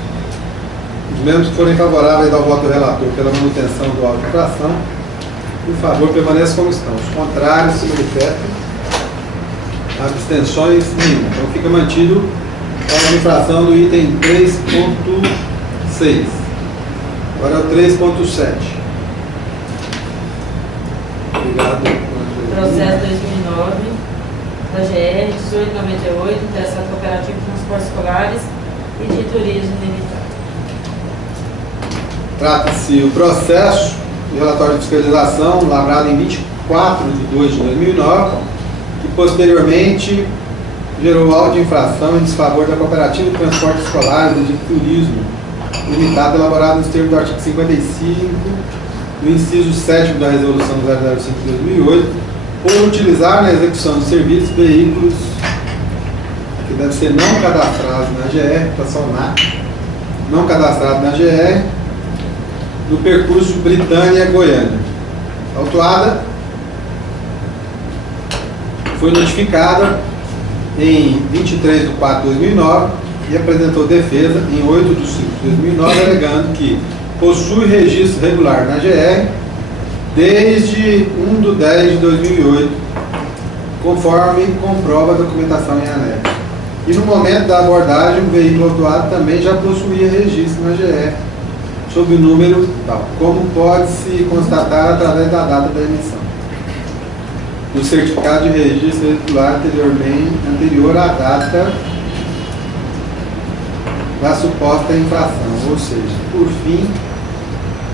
Os membros que forem favoráveis ao voto do relator pela manutenção do auto de infração, por favor, permaneçam como estão. Os contrários se manifestem. Abstenções nenhuma. Então fica mantido a infração do item 3.6. Agora é o 3.7. Obrigado. Processo 2009, da GR 1898, interessado cooperativo de transportes escolares e de turismo militar. Trata-se o processo de relatório de fiscalização lavrado em 24/2/2009, que posteriormente gerou auto de infração em desfavor da Cooperativa de Transportes Escolares e de Turismo Limitado, elaborado nos termos do artigo 55 do inciso 7 da Resolução 005 de 2008, por utilizar na execução de serviços veículos que devem ser não cadastrados na GR, está só não cadastrados na GR, no percurso Britânia-Goiânia. A autuada foi notificada em 23/4/2009 e apresentou defesa em 8/5/2009, alegando que possui registro regular na GR desde 1/10/2008, conforme comprova a documentação em anexo. E no momento da abordagem, o veículo autuado também já possuía registro na GR, sob o número tal, como pode-se constatar através da data da emissão do certificado de registro veicular anterior à data da suposta infração, ou seja, por fim,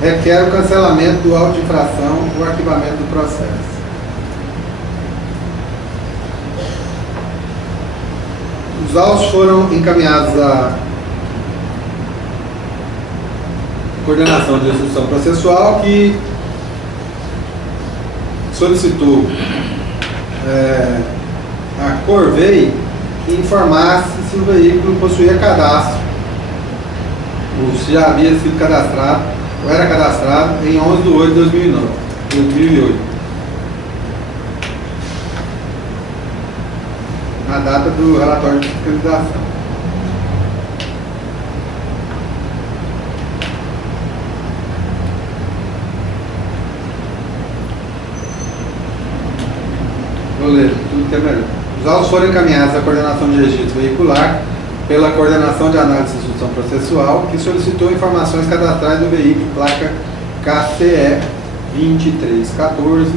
requer o cancelamento do auto de infração ou arquivamento do processo. Os autos foram encaminhados à coordenação de execução processual, que solicitou a Corvei que informasse se o veículo possuía cadastro, ou se já havia sido cadastrado, ou era cadastrado em 11 de 8 de 2008. Na data do relatório de fiscalização. Vou ler tudo que é melhor. Os autos foram encaminhados à coordenação de registro veicular pela coordenação de análise de instituição processual, que solicitou informações cadastrais do veículo placa KCE 2314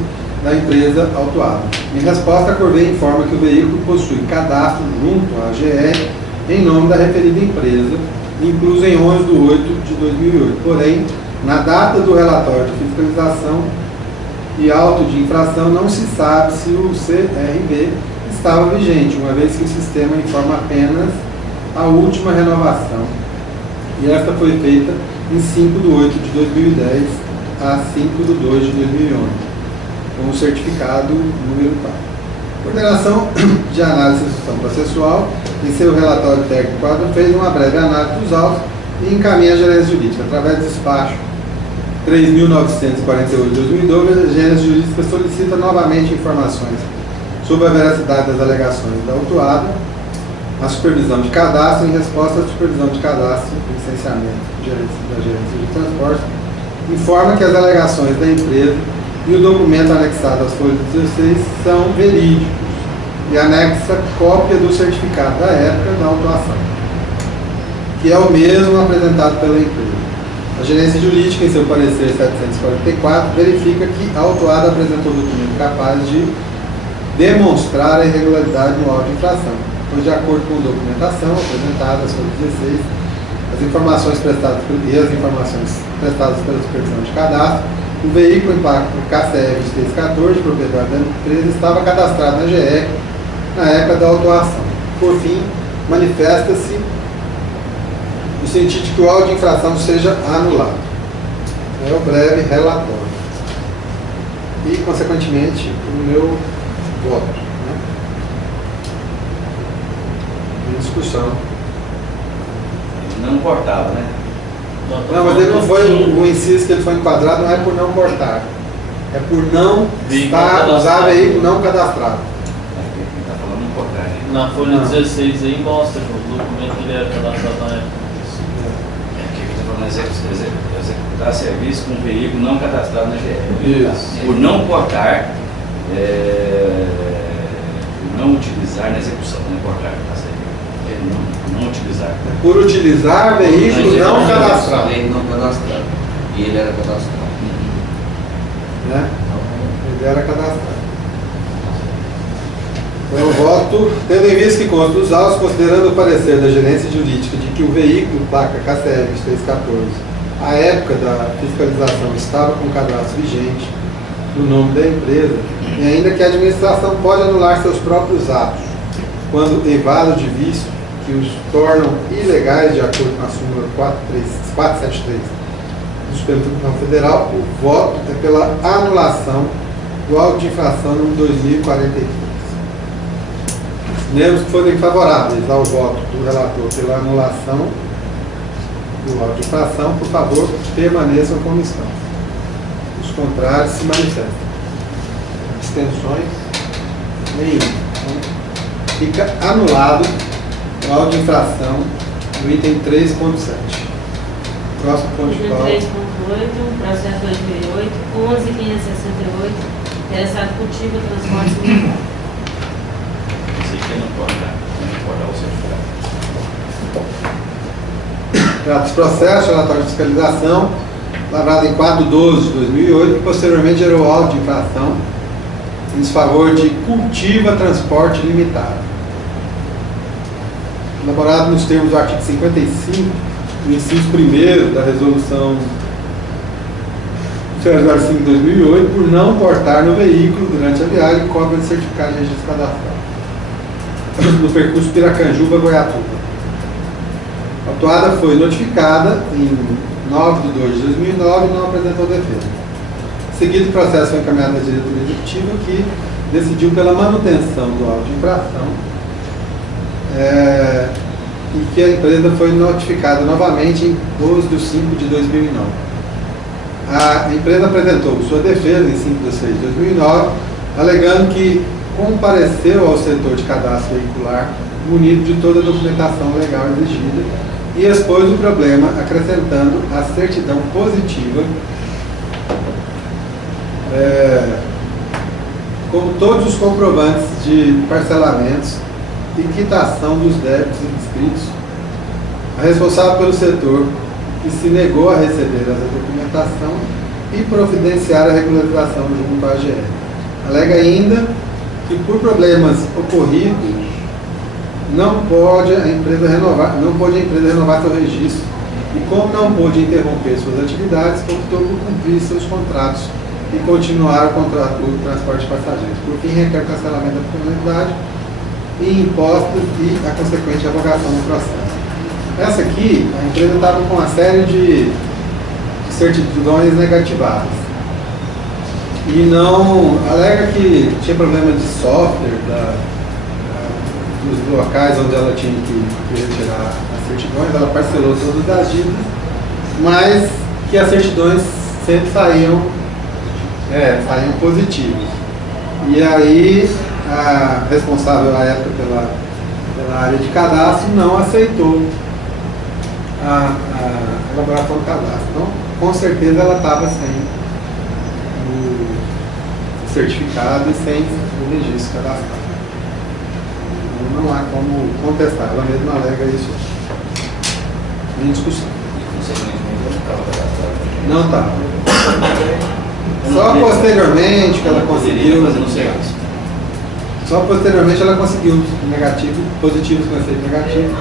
da empresa autuada. Em resposta, a Corvei informa que o veículo possui cadastro junto à AGE em nome da referida empresa, incluso em 11 de 8 de 2008. Porém, na data do relatório de fiscalização e auto de infração, não se sabe se o CRV estava vigente, uma vez que o sistema informa apenas a última renovação. E esta foi feita em 5 de 8 de 2010 a 5 de 2 de 2011. Com o certificado número 4. Coordenação de análise de execução processual, em seu relatório técnico 4, fez uma breve análise dos autos e encaminha a gerência jurídica. Através do despacho 3.948 de 2012, a gerência jurídica solicita novamente informações sobre a veracidade das alegações da autuada, a supervisão de cadastro, em resposta à supervisão de cadastro e licenciamento da gerência de transporte, informa que as alegações da empresa e o documento anexado às folhas 16 são verídicos e anexa cópia do certificado da época da autuação, que é o mesmo apresentado pela empresa. A gerência jurídica, em seu parecer 744, verifica que a autuada apresentou documento capaz de demonstrar a irregularidade no auto de infração, pois, de acordo com a documentação apresentada às folhas 16, as informações prestadas pela supervisão de cadastro, o veículo em placa KCE 2314, propriedade da empresa, estava cadastrado na GE na época da autuação. Por fim, manifesta-se no sentido de que o auto de infração seja anulado. É o breve relatório. E, consequentemente, o meu voto. Né? Em discussão. Não cortava, né? Não, mas ele não foi, o inciso que ele foi enquadrado não é por não cortar. É por não usar veículo não cadastrado. Ele está falando em cortar. Na folha 16 aí mostra que o documento ele era cadastrado na época. Aqui ele está falando executar serviço com veículo não cadastrado na GE. Isso. Por não cortar, por não utilizar na execução, não cortar, tá certo? Não utilizar. Por utilizar veículo não cadastrado. Ele não cadastrado. E ele era cadastrado. Né? Ele era cadastrado. Eu voto, tendo em vista que consta dos autos, considerando o parecer da gerência jurídica de que o veículo placa KCE 2314, à época da fiscalização, estava com cadastro vigente no nome da empresa, e ainda que a administração pode anular seus próprios atos quando evado de vício que os tornam ilegais de acordo com a súmula 473 do Supremo Tribunal Federal, o voto é pela anulação do auto de infração número 2043. Membros que forem favoráveis ao voto do relator pela anulação do auto de infração, por favor, permaneçam como estão. Os contrários se manifestam. Abstenções? Nenhuma. Então, fica anulado o auto de infração do item 3.7. Próximo ponto de pauta. 3.8, processo 2008, 11.568, interessado cultivo, transporte militar. Isso aí que não cortar o certificado. Trata-se processo relatório de fiscalização, lavrado em 4/12 de 2008, que posteriormente gerou auto de infração em desfavor de Cultiva Transporte Limitado. Elaborado nos termos do artigo 55, do inciso 1º da resolução 005 de 2008, por não portar no veículo, durante a viagem, cópia de certificado de registro cadastral, no percurso Piracanjuba-Goiatuba. A autuada foi notificada em 9/2 de 2009 e não apresentou defesa. Seguido o processo foi encaminhado à diretoria executiva, que decidiu pela manutenção do auto de infração e que a empresa foi notificada novamente em 12/5 de 2009. A empresa apresentou sua defesa em 5/6 de 2009, alegando que compareceu ao setor de cadastro veicular munido de toda a documentação legal exigida e expôs o problema acrescentando a certidão positiva, como todos os comprovantes de parcelamentos e quitação dos débitos inscritos. A responsável pelo setor que se negou a receber essa documentação e providenciar a regularização junto à AGR. Alega ainda que por problemas ocorridos não pôde a empresa renovar seu registro e, como não pôde interromper suas atividades, optou por cumprir seus contratos e continuar o contrato do transporte de passageiros. Por fim, requer cancelamento da penalidade e impostos e a consequente revogação do processo. Essa aqui, a empresa estava com uma série de certidões negativadas e não alega que tinha problema de software dos locais onde ela tinha que retirar as certidões. Ela parcelou todas as dívidas, mas que as certidões sempre saíam positivas. E aí a responsável à época pela área de cadastro não aceitou a elaboração do cadastro. Então, com certeza ela estava sem o certificado e sem o registro cadastrado. Então, não há como contestar, ela mesma alega isso em discussão. Não estava. Só posteriormente que ela conseguiu. Só posteriormente ela conseguiu positivos com efeito negativo,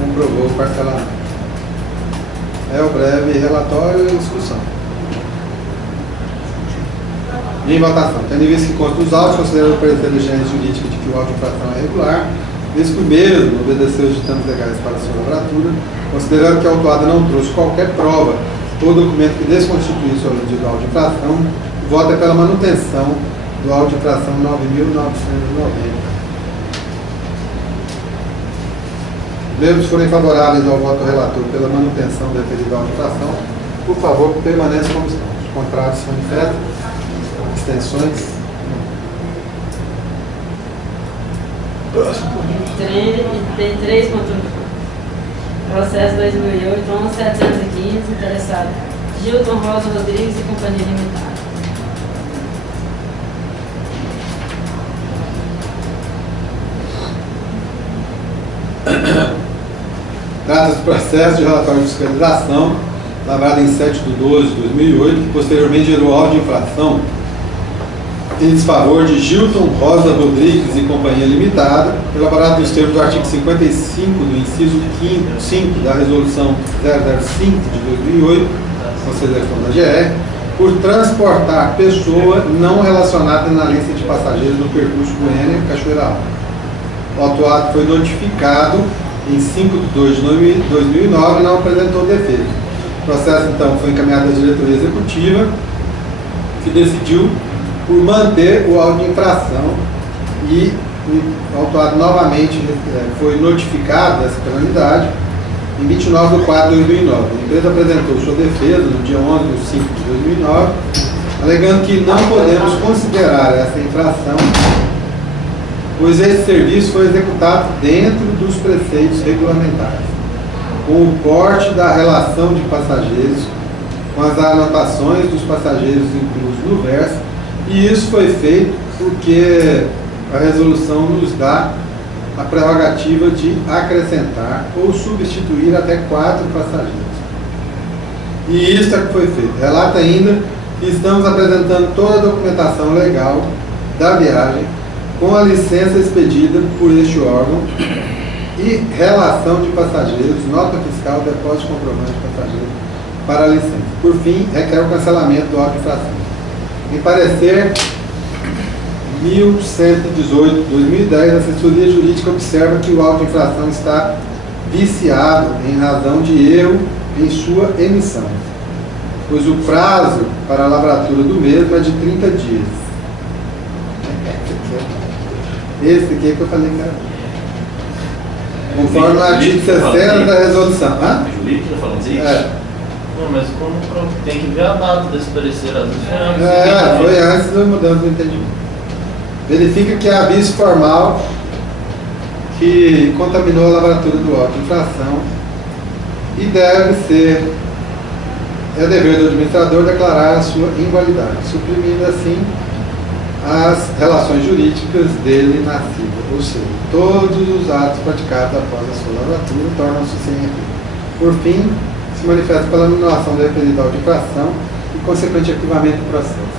comprovou o parcelamento. É o breve relatório e discussão. Em votação, tendo em vista que consta dos autos, considerando o parecer do gerente jurídico de que o auto de infração é regular, visto que o mesmo obedeceu os ditames legais para a sua lavratura, considerando que a autuada não trouxe qualquer prova ou documento que desconstituísse o auto de infração, o voto é pela manutenção do auto de infração 9.990. Membros que forem favoráveis ao voto do relator pela manutenção do referido auto de infração, por favor, permaneçam como estão. Os contrários são manifestos. Extensões. Tem 3 contra processo 2008, 11.715, interessado Gilton Rosa Rodrigues e Companhia Limitada. Trata-se do processo de relatório de fiscalização, lavrado em 7/12 de 2008, que posteriormente gerou auto de infração em desfavor de Gilton Rosa Rodrigues e Companhia Limitada, elaborado nos termos do artigo 55 do inciso 5 da resolução 005 de 2008, consideração da GR, por transportar pessoa não relacionada na lista de passageiros no percurso Goiânia-Cachoeira Alta. O autuado foi notificado em 5/2 de 2009 e não apresentou defesa. O processo, então, foi encaminhado à diretoria executiva, que decidiu por manter o auto de infração e o autuado novamente foi notificado dessa penalidade em 29/4 de 2009. A empresa apresentou sua defesa no dia 11/5 de 2009, alegando que não podemos considerar essa infração, pois esse serviço foi executado dentro dos preceitos regulamentares, com o porte da relação de passageiros, com as anotações dos passageiros inclusos no verso, e isso foi feito porque a resolução nos dá a prerrogativa de acrescentar ou substituir até 4 passageiros. E isso é que foi feito. Relata ainda que estamos apresentando toda a documentação legal da viagem com a licença expedida por este órgão e relação de passageiros, nota fiscal, depósito de comprovante de passageiro para a licença. Por fim, requer o cancelamento do auto de infração. Em parecer 1118/2010, a assessoria jurídica observa que o auto de infração está viciado em razão de erro em sua emissão, pois o prazo para a lavratura do mesmo é de 30 dias. Esse aqui é que eu falei que era. Conforme o artigo 60 da resolução. Hã? O jurídico está falando isso? É. Não, mas como tem que ver a data desse parecer, às vezes Foi antes da mudança do entendimento. Verifica que há aviso formal que contaminou a lavratura do auto de infração e é dever do administrador declarar a sua invalidade, suprimindo assim as relações jurídicas dele na CIVA, ou seja, todos os atos praticados após a sua lavratura tornam-se sem efeito. Por fim, se manifesta pela anulação da referida auto de infração e consequente arquivamento do processo.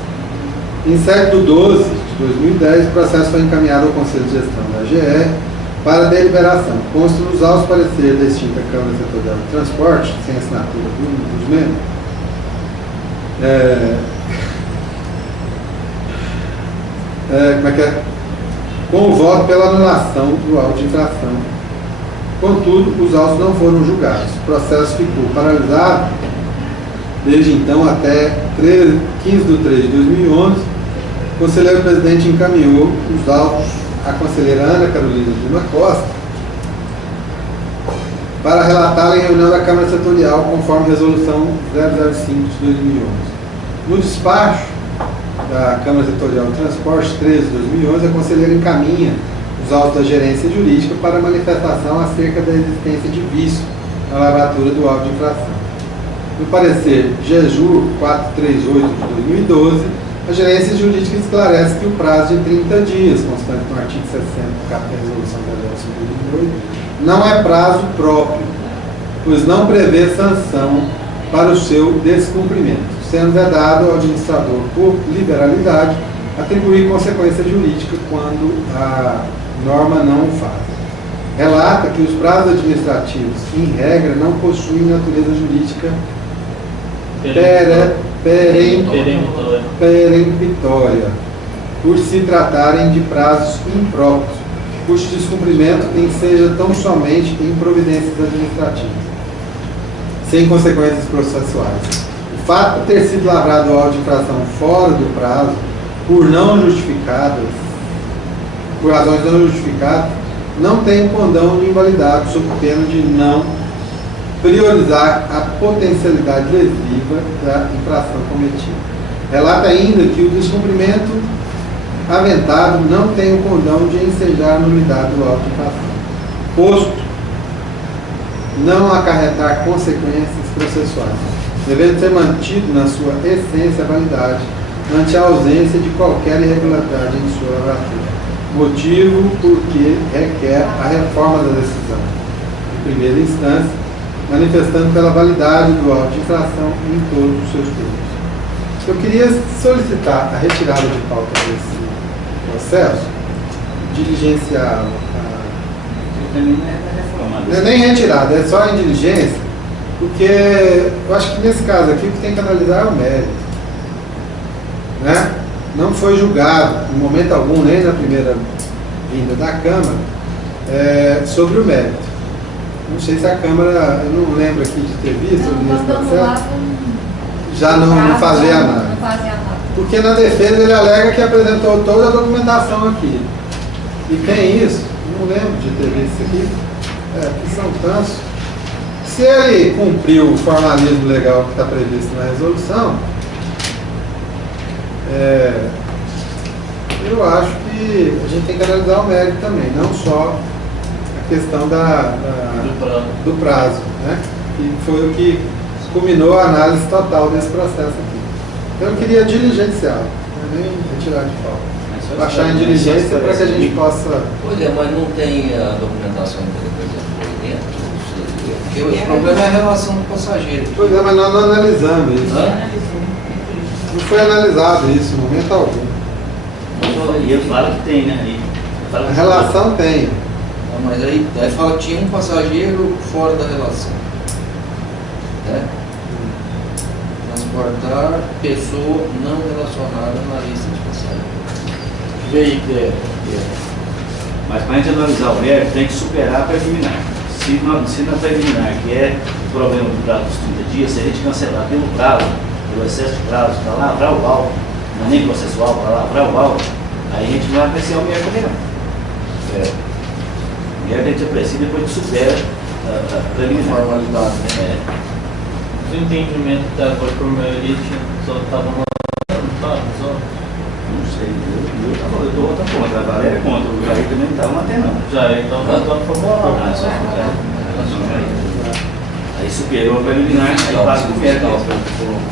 Em 7/12 de 2010, o processo foi encaminhado ao Conselho de Gestão da AGE para deliberação. Consta nos autos parecer da extinta Câmara Setorial de Transporte, sem assinatura dos membros, com o voto pela anulação do auto de infração. Contudo, os autos não foram julgados. O processo ficou paralisado desde então até 15/3 de 2011. O conselheiro presidente encaminhou os autos à conselheira Ana Carolina Lima Costa para relatá-la em reunião da Câmara Setorial, conforme resolução 005 de 2011. No despacho da Câmara Setorial de Transporte 13 de 2011, a conselheira encaminha os autos da gerência jurídica para manifestação acerca da existência de vício na lavratura do auto de infração. No parecer GEJUR 438 de 2012, a gerência jurídica esclarece que o prazo de 30 dias, constante no artigo 60 da resolução da Resolução de 2008, não é prazo próprio, pois não prevê sanção para o seu descumprimento, sendo vedado ao administrador, por liberalidade, atribuir consequência jurídica quando a norma não o faz. Relata que os prazos administrativos, em regra, não possuem natureza jurídica peremptória, por se tratarem de prazos impróprios, cujo descumprimento enseja tão somente em providências administrativas, sem consequências processuais. O fato de ter sido lavrado o auto de infração fora do prazo, por razões não justificadas, não tem condão de invalidade, sob pena de não priorizar a potencialidade lesiva da infração cometida. Relata ainda que o descumprimento aventado não tem o condão de ensejar a nulidade do auto de infração, posto não acarretar consequências processuais, devendo ser mantido na sua essência a validade ante a ausência de qualquer irregularidade em sua lavratura, motivo porque requer a reforma da decisão, em primeira instância, manifestando pela validade do auto de infração em todos os seus termos. Eu queria solicitar a retirada de pauta desse processo, diligenciá-lo. Também não é reformado. Não é nem retirada, é só em diligência, porque eu acho que nesse caso aqui o que tem que analisar é o mérito. Né? Não foi julgado, em momento algum, nem na primeira vinda da Câmara, sobre o mérito. Não sei se a Câmara, eu não lembro aqui de ter visto esse processo, já não fazia análise. Porque na defesa ele alega que apresentou toda a documentação aqui. E tem isso, não lembro de ter visto isso aqui, que são tantos. Se ele cumpriu o formalismo legal que está previsto na resolução, eu acho que a gente tem que analisar o mérito também, não só a questão do prazo, né? Que foi o que culminou a análise total desse processo aqui. Então eu queria diligenciá-lo, nem retirar de pauta. Mas baixar em diligência para que a gente possa... Pois é, mas não tem a documentação que ele apresentou aí dentro. Porque o problema é a relação do passageiro. Pois é, mas nós não analisamos isso. Hã? Não foi analisado isso, em momento algum. E ele fala que tem, né? Ele fala A que relação tem. Não, mas aí fala que tinha um passageiro fora da relação. Né? Transportar pessoa não relacionada na lista de passageiros. Veículo Mas para a gente analisar o mérito, tem que superar a preliminar. Se na preliminar, que é o problema do prazo dos 30 dias, se a gente cancelar pelo prazo, pelo excesso de prazo, para lavrar o alvo, não é nem processual, para lavrar o alvo, aí a gente não vai apreciar o mérito também não. O mérito a gente aprecia depois que supera a preliminar. Formalidade, né? O entendimento que agora por maioria só estava mandando, só. Não sei, eu estou contra, a Valéria é contra, o Jair também não estava mantendo não. Já, então voltando para moral. Aí superou a preliminar, aí passa o mérito. Colocou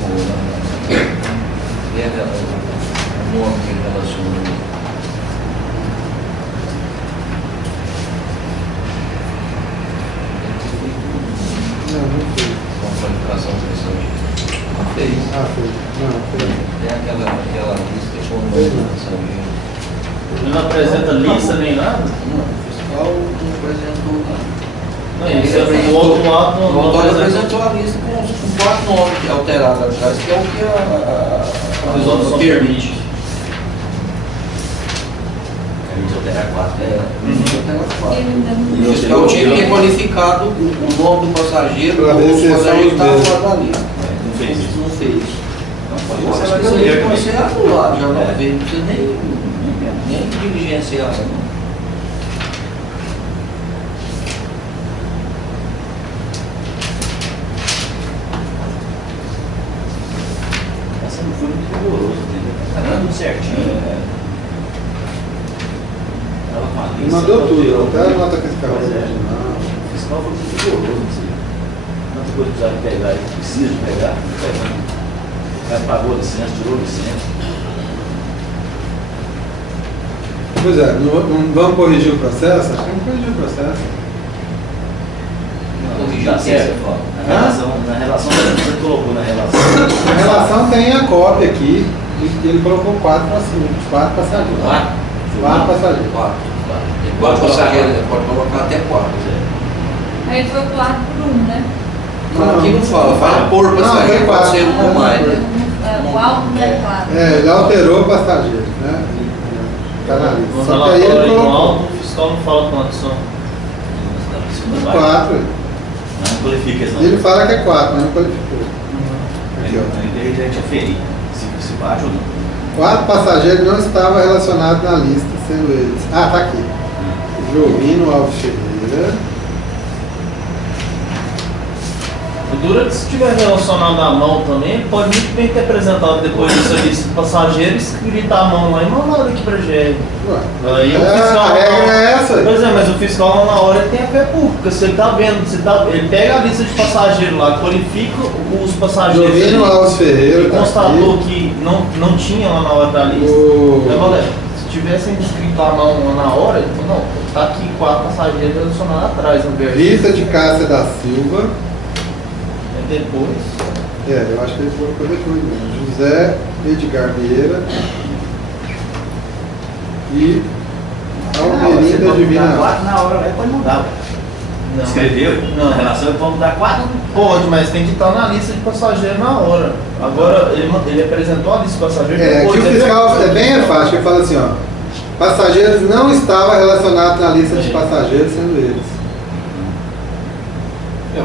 o nome que relaciona. Não fez. Com a qualificação do passageiro. Não fez. Ah, fez. Não, fez. Tem aquela lista com o nome Fez do não. passageiro. Ele não apresenta lista nem nada? Não, o fiscal não apresentou nada. Não, isso é o outro lado O não autor apresenta. apresentou a lista com 4 nomes alterados atrás, que é o que a Resolução permite. A gente alterar 4. Ele ainda não- O fiscal tinha que ter qualificado o nome do passageiro, Pra o ver se passageiro são estava os fora da lista. Não fez isso. Não fez. Não pode Eu acho ser que isso aí pode ser brasileiro. anulado, já não vê, não precisa nem diligenciar. Não. Essa não foi muito rigoroso, entendeu? Tá dando certinho. Tava com a Ele lista. mandou tudo, alterou. até a nota fiscal. Pois é. O fiscal foi muito rigoroso, não sei. Tanta coisa que precisava pegar e que precisa de pegar, não pegando. O cara pagou a licença, tirou a licença. Pois é, não vamos corrigir o processo? Acho que vamos corrigir o processo. Corrigir Tá o que certo. você fala? Na relação que você colocou na relação. A relação tem a cópia aqui, e ele colocou 4 passageiros. 4 passageiros. 4. Tem 4 passageiros, pode colocar até 4. Aí ele foi pro lado por um, né? Não, aqui não fala por Não, passageiro, foi pode ser quatro. um ou mais, né? O alto não é claro. É, ele alterou passageiros, né? Tá na lista. No Só que aí relatório ele no colocou alto, o fiscal não fala quantos são. 4. Não qualifica esse Ele fala que é 4, mas não qualificou. Aqui, ó. Ele já tinha ferido, se bate ou não. 4 passageiros não estavam relacionados na lista, sendo eles. Ah, tá aqui. Jovino Alves Ferreira. O duro é que se estiver relacionado à mão também, pode muito bem ter apresentado depois disso ali, se passageiro escrito a mão lá e mandado aqui pra GR. Ué, Aí o fiscal. a regra é essa. Pois é, mas o fiscal lá na hora ele tem a fé pública. Se ele tá vendo, ele pega a lista de passageiros lá, qualifica os passageiros Jovino ali, Alves Ferreira. e tá constatou aqui. que não tinha lá na hora da lista. Né, Valério? Se tivessem escrito a mão lá na hora, ele falou, não, tá aqui 4 passageiros relacionados atrás no verde. Rita de Cássia da Silva. Depois. Eu acho que ele colocou depois mesmo. José Edgar Vieira. E Almerinda Divina. 4 na hora, aí pode mudar. Não. Escreveu? Não. Na relação ele pode mudar 4. Pode, mas tem que estar na lista de passageiros na hora. Agora, ele apresentou a lista de passageiros Aqui depois. o fiscal é bem fácil, ele fala assim, ó. Passageiros não estavam relacionados na lista de passageiros, sendo eles.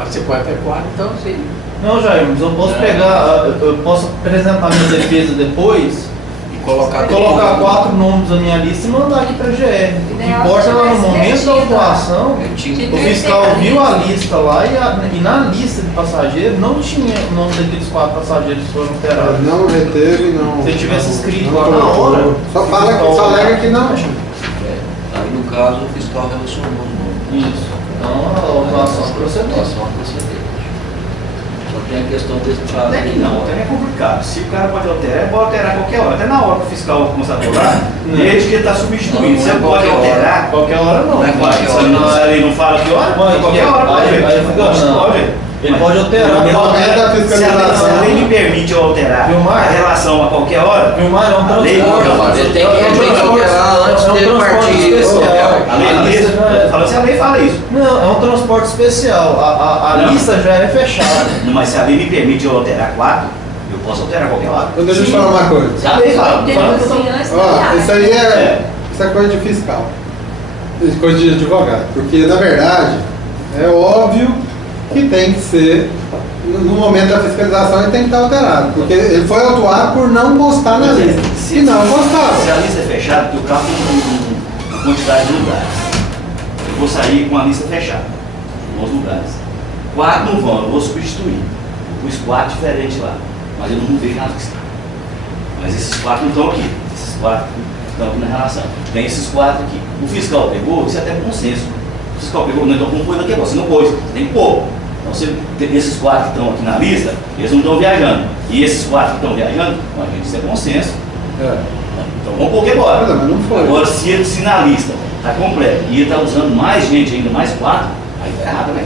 Você pode ter 4, então sim. Não, Jair, mas eu posso pegar, eu posso apresentar minha defesa depois, E colocar colocar 4 nomes da minha lista e mandar aqui pra GR. O que importa é lá no momento da autuação, o fiscal viu a lista lá e na lista de passageiros não tinha o nome daqueles 4 passageiros que foram alterados. Não reteve, não. Se ele tivesse escrito não lá na colocou. hora, Só o alega fiscal- que não tinha. Aí no caso o fiscal relacionou os nomes. Isso. Então a autuação procedeu. Autuação procedente. tem a questão desse prazo. Até que não, até é complicado. Se o cara pode alterar, pode alterar a qualquer hora. Até na hora que o fiscal começar a cobrar, desde que ele está substituindo. Você pode alterar. Qualquer hora não. Não é qualquer hora. Se a lei não fala que hora, qualquer hora pode. Pode. Ele pode alterar. No momento da Se fiscalização. a lei me permite eu alterar Vilmar, a relação a qualquer hora, Filmar é um a lei transporte. Ele tem que alterar antes dele partir. a lei fala se a lei fala isso. Não, é um transporte especial. A Não. lista já é fechada. Mas se a lei me permite eu alterar 4, eu posso alterar a qualquer hora. Então deixa eu te falar uma coisa. Se a lei fala, Assim, antes da Ó, viagem. isso aí isso é coisa de fiscal. Isso é coisa de advogado. Porque, na verdade, é óbvio que tem que ser, no momento da fiscalização, ele tem que estar alterado. Porque ele foi autuado por não constar na lista. E não Se constava. a lista é fechada, porque o carro tem uma quantidade de lugares. Eu vou sair com a lista fechada, nos lugares. 4 não vão, eu vou substituir. Eu pus 4 diferentes lá, mas eu não mudei na lista. Mas esses 4 não estão aqui. Esses 4 estão aqui na relação. Tem esses 4 aqui. O fiscal pegou, isso é até bom senso. O fiscal pegou, não, então não pôs aqui, você não pôs, você tem que pôr. Então, esses 4 que estão aqui na lista, eles não estão viajando. E esses 4 que estão viajando, a gente, isso é bom senso. É. Então vamos pôr que agora. Mas não foi. Agora, se na lista está completo e ele está usando mais gente ainda, mais 4, aí está errado também.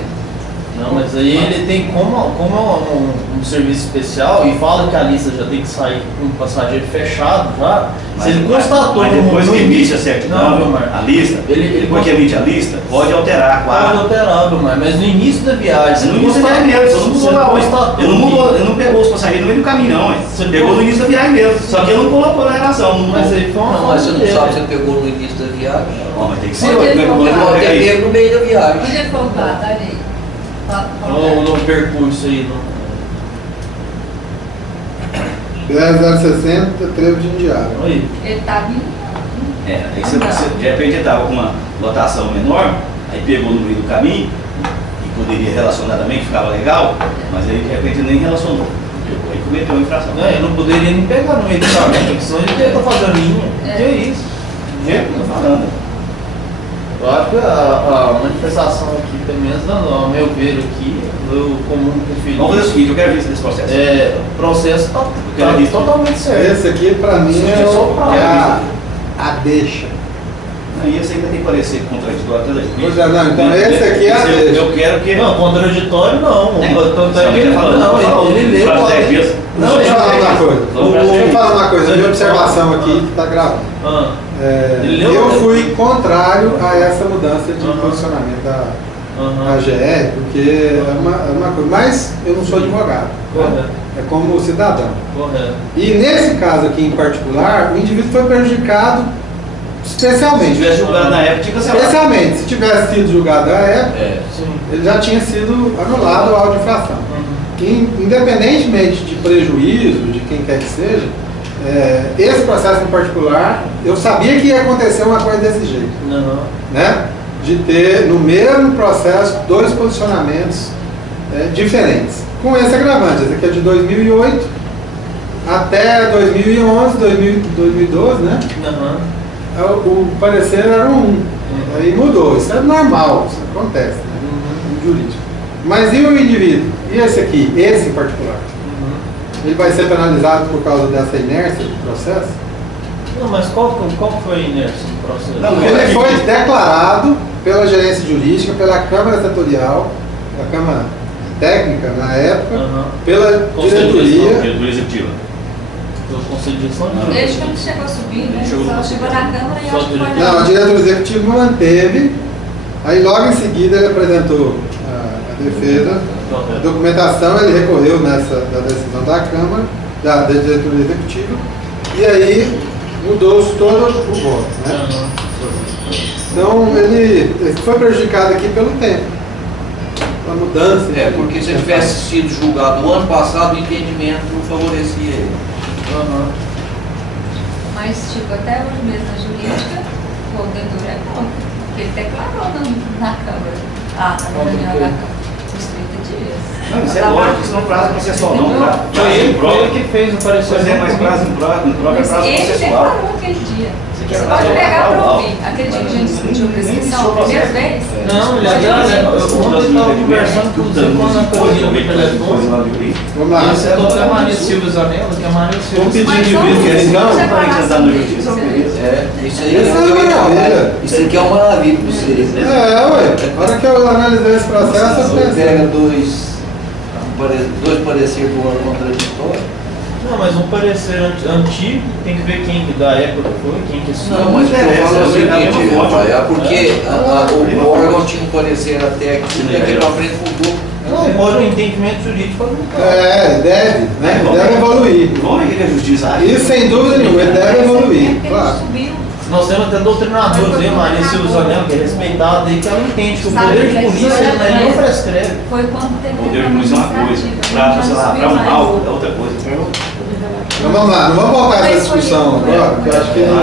Não, mas aí ele tem como um serviço especial e fala que a lista já tem que sair com o passageiro fechado já. Se ele constatou mas depois que emite a certidão, Não, Vilmar. a lista, Ele depois que emite a lista, pode alterar pode 4. alterar, Vilmar, mas no início da viagem. No início da viagem mesmo, você não mudou lá, constatou. ele não pegou os passageiros no meio do caminho, não, hein? Você Pegou no início da viagem mesmo, só que ele não colocou na relação. Mas aí foi uma Não, mas você falha não sabe se dele. você pegou no início da viagem. Ó, mas tem que ser. Onde ele como é que colocou? eu vou Pode pegar ter isso? pego no meio da viagem. Onde ele colocou? Olha aí. No percurso aí, no. 10.060, trevo de Indiara. Aí. Ele tá vindo. É, aí você, de repente estava com uma lotação menor, aí pegou no meio do caminho, e poderia relacionar também, que ficava legal, mas aí de repente nem relacionou. Pegou e cometeu a infração. Não, ele não poderia nem pegar no meio do caminho, porque senão ele ia estar fazendo linha. É. Que é isso? Tô falando. Eu acho que a manifestação aqui, pelo menos, ao meu ver aqui, o comum preferido. Vamos fazer o seguinte, eu quero ver esse processo. O processo está quero isso. totalmente certo. Esse aqui, pra mim, Isso é, é só pra a deixa. Aí esse ainda tem que parecer contraditório até daí. Pois é, não, então esse aqui é a Esse deixa. eu quero que... Não, contraditório não. Tanto é que Você ele tá falando, não, ele leu. faz 10 vezes. Não, Deixa eu falar uma coisa. Vamos Deixa eu falar uma coisa de observação aqui que está gravando. Ah, Eu Ele leu? fui contrário a essa mudança de Aham. posicionamento da aham. GR, porque é uma coisa. Mas eu não sou advogado, né? É como cidadão. Correto. E nesse caso aqui em particular, o indivíduo foi prejudicado Se especialmente. tivesse julgado na época, tinha cancelado. Especialmente, se tivesse sido julgado à época, Sim. ele já tinha sido anulado o auto de infração. Uhum. Independentemente de prejuízo, de quem quer que seja, esse processo em particular, eu sabia que ia acontecer uma coisa desse jeito, Não. né? De ter no mesmo processo 2 posicionamentos diferentes. Com esse agravante, esse aqui é de 2008 até 2011, 2012, né? Aham. O parecer era um. Aí mudou, isso é normal, isso acontece, né? No jurídico. Mas e o indivíduo? E esse aqui, esse em particular? Ele vai ser penalizado por causa dessa inércia do processo? Não, mas qual foi a inércia do processo? Não, Ele foi declarado pela gerência jurídica, pela Câmara Setorial, a Câmara Técnica na época, Aham. pela Conselho de diretoria. Diretoria executiva. Do Conselho de Gestão? Não. Desde quando chegou a subir, né? Chegou Só no- chegou na Câmara e Só acho que foi Não, a diretoria executiva manteve, aí logo em seguida ele apresentou a defesa, a Correto. documentação, ele recorreu da decisão da Câmara, da diretoria executiva, e aí mudou-se todo o voto, né? Aham. Então ele foi prejudicado aqui pelo tempo, pela mudança. Porque se ele tivesse sido julgado o ano passado, o entendimento favorecia ele. Aham. Mas, tipo, até hoje mesmo na jurídica, o devedor é contra. Porque ele declarou na Câmara. Na reunião da Câmara. Os 30 dias. Não, isso é lógico, isso não é prazo processual, não. Foi Prazo ele em prova. que fez o parecer. Pois é, mas prazo em prova é Mas prazo ele processual. declarou aquele dia. Você pode pegar para ouvir. Aquele dia que a gente discutiu prescrição, a primeira vez? Não, ele ontem estava conversando com você quando a Carolina no telefone. Vamos lá. E você falou que a Maria Silva Zanella, que a Maria Silva... Vamos pedir de vista, então. Isso aqui é uma maravilha para você. Ué. A hora que eu analisei esse processo, eu Você pensei. pega dois pareceres do ano contraditório. Não, mas um parecer antigo, tem que ver quem da época foi, quem que assumiu. Não, mas eu falo o seguinte, Rafael, é porque o órgão tinha um parecer até aqui, daqui para frente mudou. Não, pode o entendimento jurídico pode mudar. Deve, né? Deve evoluir. Vamos ver que a justiça. Isso sem dúvida nenhuma, ele deve evoluir, claro. Nós temos até doutrinadores, hein, Maria Silva Zanella, que é respeitada aí, que ela entende que o poder de polícia não prescreve. Foi quando teve O poder de polícia é uma coisa, pra, sei lá, pra um alvo é outra coisa. Então vamos lá, não vamos voltar essa discussão agora, porque eu acho que não.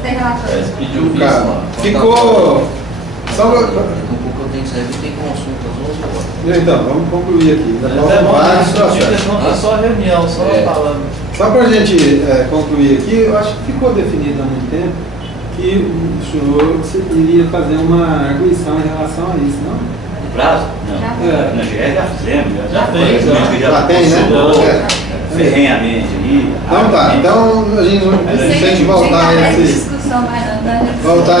Tem relatório. Pediu isso. Cara, ficou. Só. Daqui a pouco eu tenho que sair, tem consulta às 11 horas. Então, vamos concluir aqui. Ainda Até faltam bom, a vários gente processos. não foi só reunião, só falando. Só para a gente concluir aqui, eu acho que ficou definido há muito tempo que o senhor iria fazer uma arguição em relação a isso, não? No prazo? Não. É. Na GR já fizemos. Já fez, Já tem, né? Ferrenhamente aí. Então tá, então a gente não tem que voltar a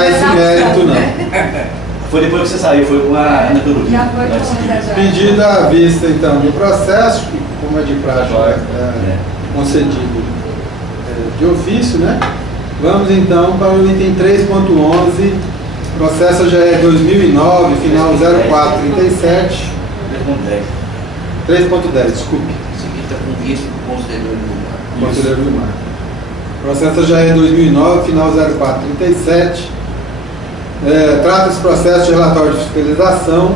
esse mérito não. Foi depois que você saiu, foi com a Ana Carolina. Já foi com Pedida à vista então do processo, que como é de prática concedido de ofício, né? Vamos então para o item 3.11, processo GR 2009, final 0437. 3.10, desculpe. Isso aqui está com risco do conselheiro do mar. Conselheiro do Mar. Processo GR 2009, final 0437. Trata esse processo de relatório de fiscalização,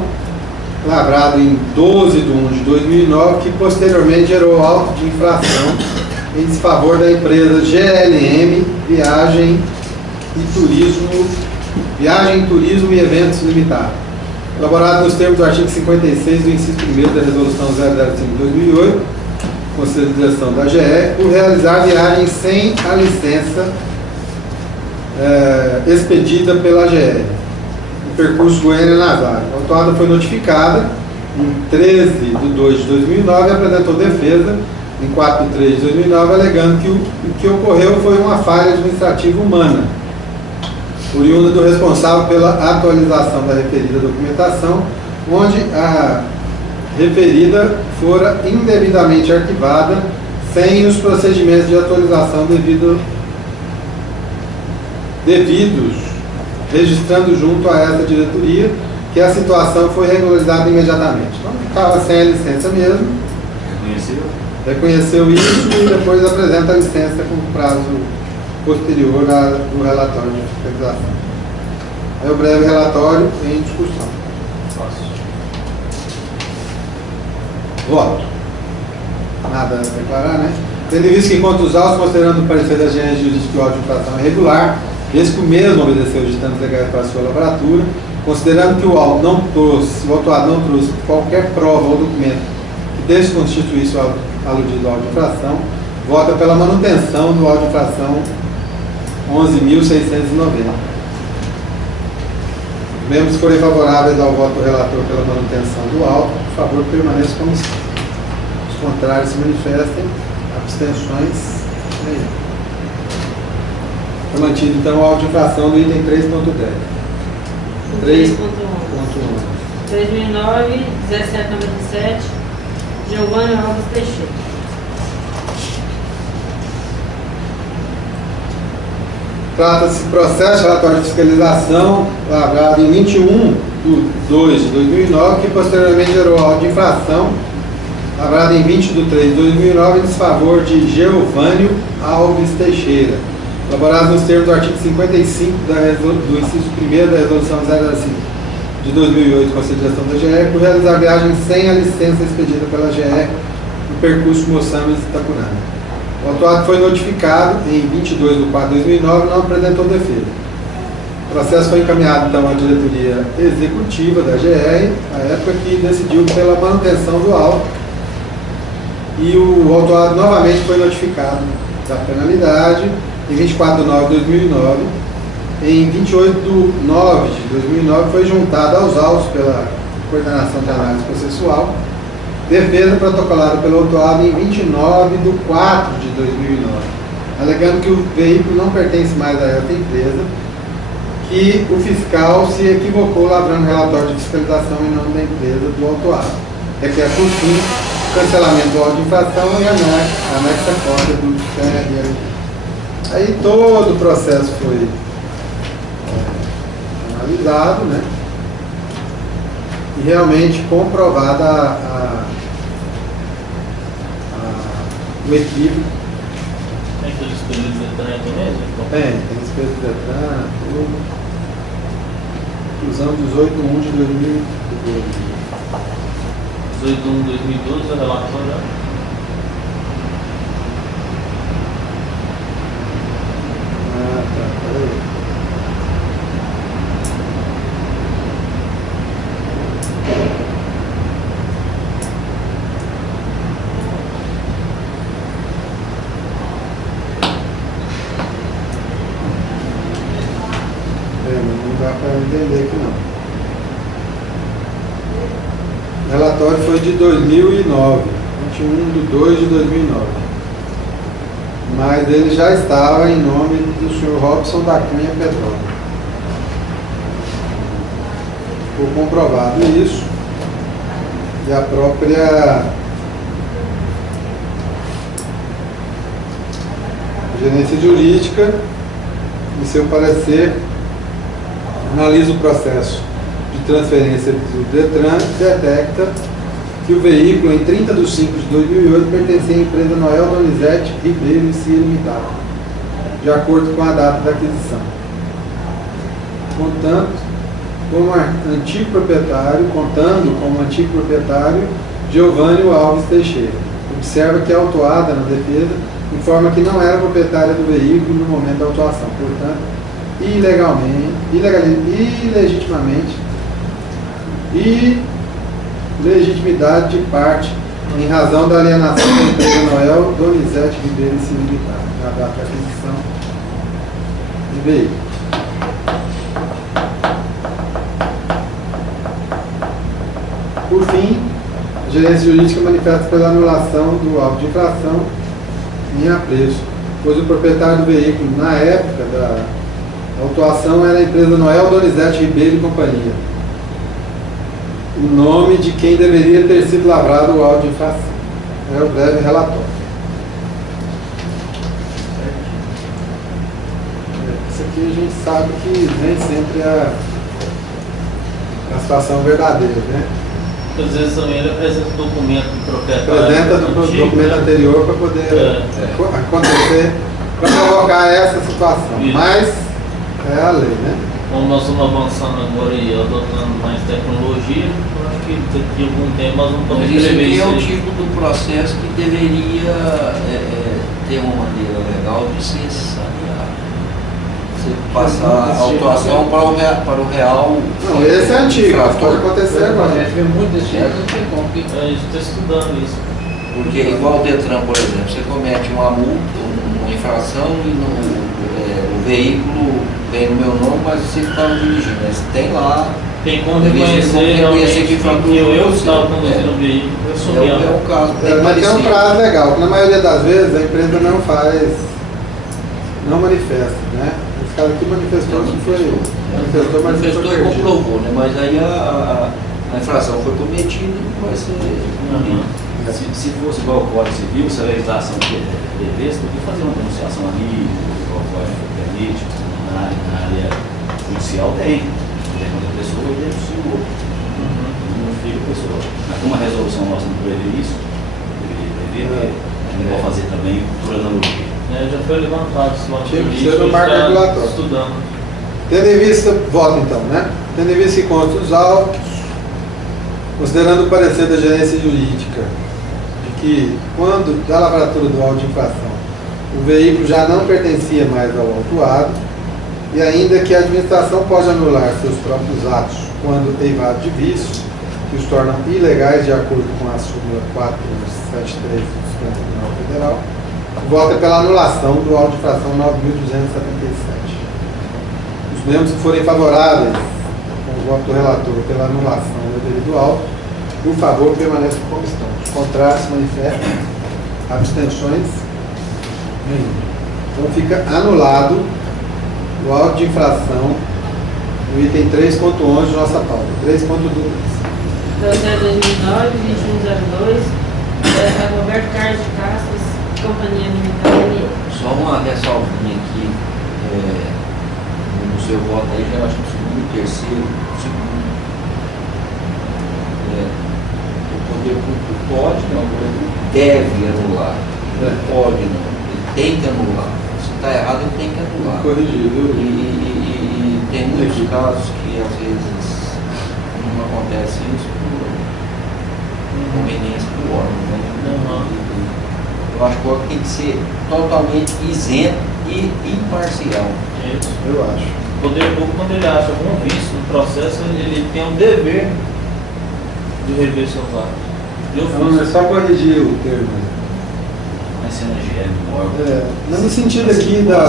lavrado em 12 de 1 de 2009, que posteriormente gerou auto de infração em desfavor da empresa GLM Viagem, Turismo e Eventos Limitada. Elaborado nos termos do artigo 56 do inciso 1º da Resolução 005 de 2008, Conselho de Direção da GE, por realizar viagens sem a licença expedida pela GE, no percurso Goiânia-Nazário. A autuada foi notificada em 13 de 2 de 2009 e apresentou defesa em 4 de 3 de 2009, alegando que o que ocorreu foi uma falha administrativa humana, oriunda do responsável pela atualização da referida documentação, onde a referida fora indevidamente arquivada sem os procedimentos de atualização devidos, registrando junto a essa diretoria que a situação foi regularizada imediatamente. Então ficava sem a licença mesmo, reconheceu isso e depois apresenta a licença com prazo posterior do relatório de fiscalização. Aí o breve relatório em discussão. Voto. Nada a declarar, né? Tendo visto que, quanto aos autos, considerando o parecer da agência jurídica que o auto de infração é irregular, desde que o mesmo obedeceu os ditames legais para a sua lavratura, considerando que o autuado não trouxe qualquer prova ou documento que desconstituísse o aludido auto de infração, vota pela manutenção do auto de infração 11.690. Membros que forem favoráveis ao voto do relator pela manutenção do auto, por favor, permaneçam como estão. Os contrários se manifestem. Abstenções. Foi mantido então o auto de infração do item 3.10. 3.11. 2009, 1797, Giovanni Alves Teixeira. Trata-se de processo de relatório de fiscalização lavrado em 21 de 2 de 2009, que posteriormente gerou auto de infração lavrado em 20 de 3 de 2009 em desfavor de Geovânio Alves Teixeira, elaborado nos termos do artigo 55 do inciso 1º da Resolução 005 de 2008, consideração da GE, por realizar viagem sem a licença expedida pela GE no percurso Moçambique-Itapurana. O autuado foi notificado em 22 de 4 de 2009 e não apresentou defesa. O processo foi encaminhado então à diretoria executiva da GR, à época que decidiu pela manutenção do auto, e o autuado novamente foi notificado da penalidade em 24 de 9 de 2009 em 28/9/2009, foi juntada aos autos pela Coordenação de Análise Processual, defesa protocolada pelo autuado em 29/4/2009, alegando que o veículo não pertence mais a esta empresa, que o fiscal se equivocou lavrando relatório de fiscalização em nome da empresa do autuado. Requer, por fim, cancelamento do auto de infração e anexa cópia do TRL. Aí todo o processo foi analisado, né? E realmente comprovada o equívoco. Tem que despesa de Detran aqui mesmo? Tem despesa do Detran, tudo. Inclusão 18/1/2012. 18/1/2012, o relatório. Peraí. Não dá para entender aqui não. O relatório foi de 2009, 21/2/2009. Mas ele já estava em nome do senhor Robson da Cunha Petróleo. Ficou comprovado isso. E a própria gerência jurídica, em seu parecer, analisa o processo de transferência do Detran, detecta que o veículo, em 30/5/2008, pertencia à empresa Noel Donizete Ribeiro e Cia Limitada, de acordo com a data da aquisição. Contando como antigo proprietário Giovânio Alves Teixeira. Observa que a autuada na defesa informa que não era proprietária do veículo no momento da autuação, portanto, legitimidade de parte em razão da alienação da empresa Noel Donizete Ribeiro e Cia Limitada, na data da aquisição de veículo. Por fim, a gerência jurídica manifesta pela anulação do auto de infração em apreço, pois o proprietário do veículo, na época da autuação, era a empresa Noel Donizete Ribeiro e Companhia, o nome de quem deveria ter sido lavrado o auto de infração. É o breve relatório. Isso aqui a gente sabe que nem sempre é a situação verdadeira, né? Às vezes também ele apresenta o documento do proprietário. Apresenta do documento anterior para poder acontecer, para provocar essa situação. Isso. Mas é a lei, né? Como nós estamos avançando agora e adotando mais tecnologia, eu acho que daqui a algum tempo nós não Mas podemos isso prever aqui é isso o aí. tipo do processo que deveria ter uma maneira legal de se sanear. Você passar a autuação para o real. Não, esse é antigo, mas pode acontecer A agora. gente vê muito desse jeito, não tem como que. A gente está estudando isso. Porque igual o Detran, por exemplo, você comete uma multa, uma infração e o veículo vem no meu nome, mas você estava dirigindo. Mas tem lá. Tem como Deveria reconhecer realmente que que eu estava conduzindo o veículo, eu assumi É a um caso bem Mas tem um parecido. prazo legal, que na maioria das vezes a empresa não manifesta, né? Esse cara aqui manifestou que foi. Manifestou, mas foi Manifestou e perdido. comprovou, né? Mas aí a infração foi cometida e não vai ser. Se fosse igual o Código Civil, se a legislação prevesse, podia fazer uma denunciação ali, igual o Código permite, na área judicial tem. Tem quando a pessoa e denuncia o outro. Não fica a pessoa. Mas como a resolução nossa não prevê isso, deveria não vou fazer também por analogia. Já foi levantado esse Tinha que jurídico, ser no marco está regulatório. estudando. Tendo em vista, voto então, né? Tendo em vista que consta os autos, considerando o parecer da gerência jurídica, de que quando da lavratura do auto de infração, o veículo já não pertencia mais ao autuado, e ainda que a administração pode anular seus próprios atos quando eivado de vício, que os tornam ilegais de acordo com a súmula 473 do Supremo Tribunal Federal, o voto é pela anulação do auto de infração 9.277. membros que forem favoráveis, com o voto do relator, pela anulação do devido auto, por favor, permaneça como estão. Contrário, se manifestam. Abstenções? Nenhuma. Então fica anulado o auto de infração do item 3.11 de nossa pauta. 3.2. Processo 2009-2102, Roberto Carlos de Castro, Companhia Limitada. Só uma ressalvinha aqui, no seu voto aí, já acho que o segundo e terceiro, o poder público pode, não, o poder público deve anular. Não pode, não. Ele tem que anular. Se está errado, ele tem que anular. Corrigido. E tem muitos casos que às vezes não acontece isso por inconveniência do órgão. Né? Eu acho que o órgão tem que ser totalmente isento e imparcial. Isso. Eu acho. O poder público, quando ele acha algum vício no processo, ele tem o dever de rever seus atos. Não, é só corrigir o termo. Mas se não é um órgão. No sentido aqui da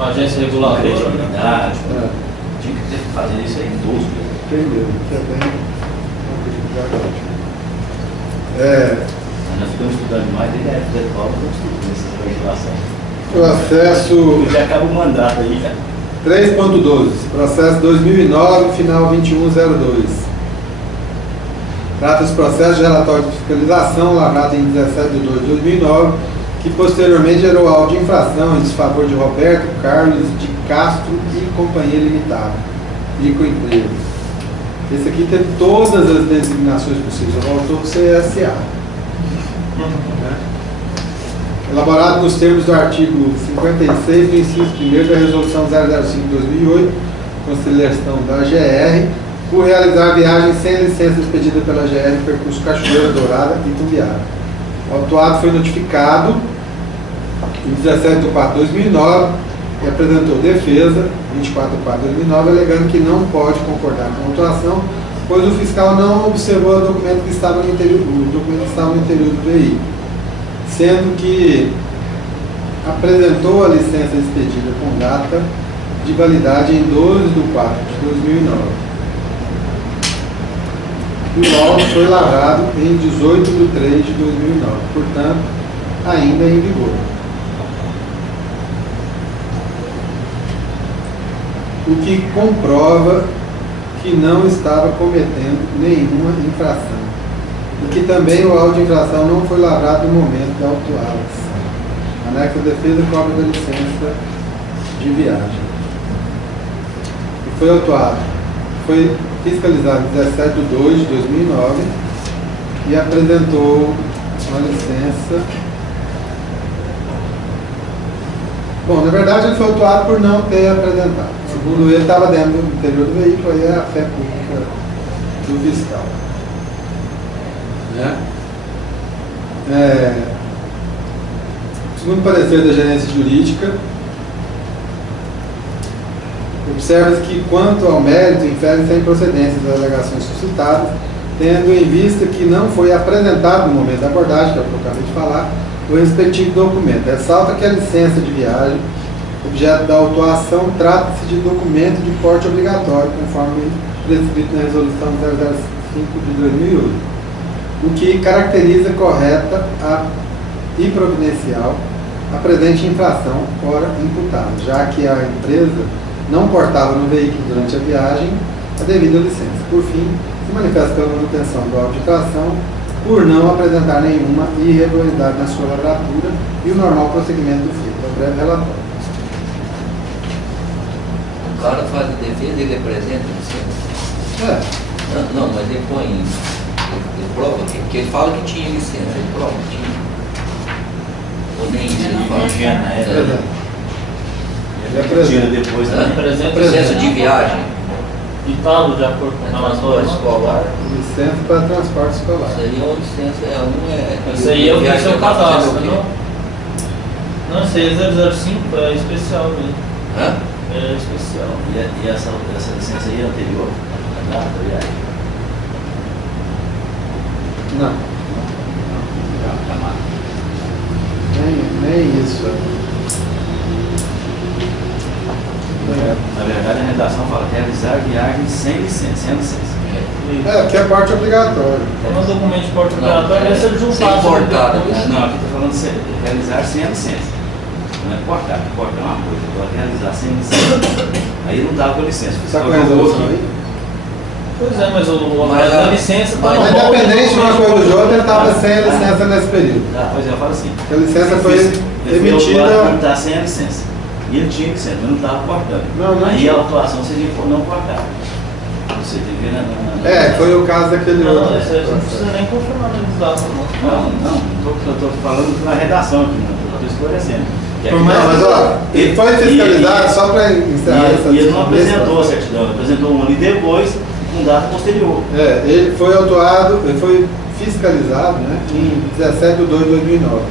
a agência reguladora, né? Credibilidade. Tinha que ter que fazer isso aí em 12 entendeu? Que é bem Nós ficamos estudando demais, ele é de Paulo, estamos estudando essas legislações. o acesso Já acaba o mandato aí, né? 3.12, processo 2009, final 2102. Trata-se processo de relatório de fiscalização lavrado em 17 de 2 de 2009, que posteriormente gerou auto de infração em desfavor de Roberto Carlos de Castro e Companhia Limitada, microempresa. Esse aqui teve todas as designações possíveis, voltou para o CSA. Elaborado nos termos do artigo 56 do inciso 1º da Resolução 005/2008, conciliação da GR, por realizar viagem sem licença expedida pela GR percurso Cachoeira Dourada e Tumbiara. O autuado foi notificado em 17 de 4 de 2009 e apresentou defesa, 24 de 4 de 2009, alegando que não pode concordar com a autuação, pois o fiscal não observou o documento que estava no interior, do veículo, sendo que apresentou a licença expedida com data de validade em 12 de 4 de 2009. O auto foi lavrado em 18 de 3 de 2009, portanto, ainda em vigor. O que comprova que não estava cometendo nenhuma infração. E que também o auto de infração não foi lavrado no momento da autuação. Anexo de defesa cobra da licença de viagem. E foi autuado. Foi fiscalizado em 17 de 2 de 2009 e apresentou uma licença. Bom, na verdade ele foi autuado por não ter apresentado. Segundo ele, estava dentro do interior do veículo, aí é a fé pública do fiscal. Segundo o parecer da gerência jurídica, observa-se que, quanto ao mérito, infere-se a improcedência das alegações suscitadas, tendo em vista que não foi apresentado no momento da abordagem, que é o que eu acabei de falar, o respectivo documento. Ressalta que a licença de viagem, objeto da autuação, trata-se de documento de porte obrigatório, conforme prescrito na Resolução 005 de 2008, o que caracteriza correta e providencial a presente infração ora imputada, já que a empresa não portava no veículo durante a viagem a devida licença. Por fim, se manifesta pela manutenção do auto de infração por não apresentar nenhuma irregularidade na sua lavratura e o normal prosseguimento do feito. É um breve relatório. O cara faz a defesa, ele apresenta a licença. Não, mas ele põe. Ele prova, porque ele fala que tinha licença, ele prova que tinha. Ou nem isso ele fala. Ele tira depois também. Apresenta Licença de viagem. E tal, de acordo com a Transporte escolar. Licença para transporte escolar. Isso aí é uma licença, Isso aí é o que é seu cadastro, não? não? Não, isso aí é 005, é especial mesmo. Hã? É especial. E essa licença aí é anterior à data da viagem? Não. Nem isso. Na verdade, a redação fala realizar viagem sem licença, sem licença. Porque é parte obrigatória. No documento de porte obrigatório, esse ele Sem juntar. importar, né? Não, aqui está falando realizar sem a licença. Não é portar, que portar é uma coisa, agora realizar sem licença. Aí não dava com a licença. Está com a resolução aí? Pois é, mas Mas a licença está Mas independente de uma coisa ou de outra, ele estava sem a licença nesse período. Pois é, eu falo assim. A licença foi Ele emitida. está sem a licença. E ele tinha licença, mas não estava portando. Não. Aí a autuação seria por não portar. Você tem que ver na. Foi o caso daquele Não, outro. isso aí não precisa nem confirmar na legislação, não. Estou falando na redação aqui, não estou esclarecendo. Não, mas ó, ele foi fiscalizado só para encerrar essa E ele não discussão. apresentou a certidão, ele apresentou um ano e depois, com data posterior. Ele foi autuado, ele foi fiscalizado, né, em 17 de 2 de 2009.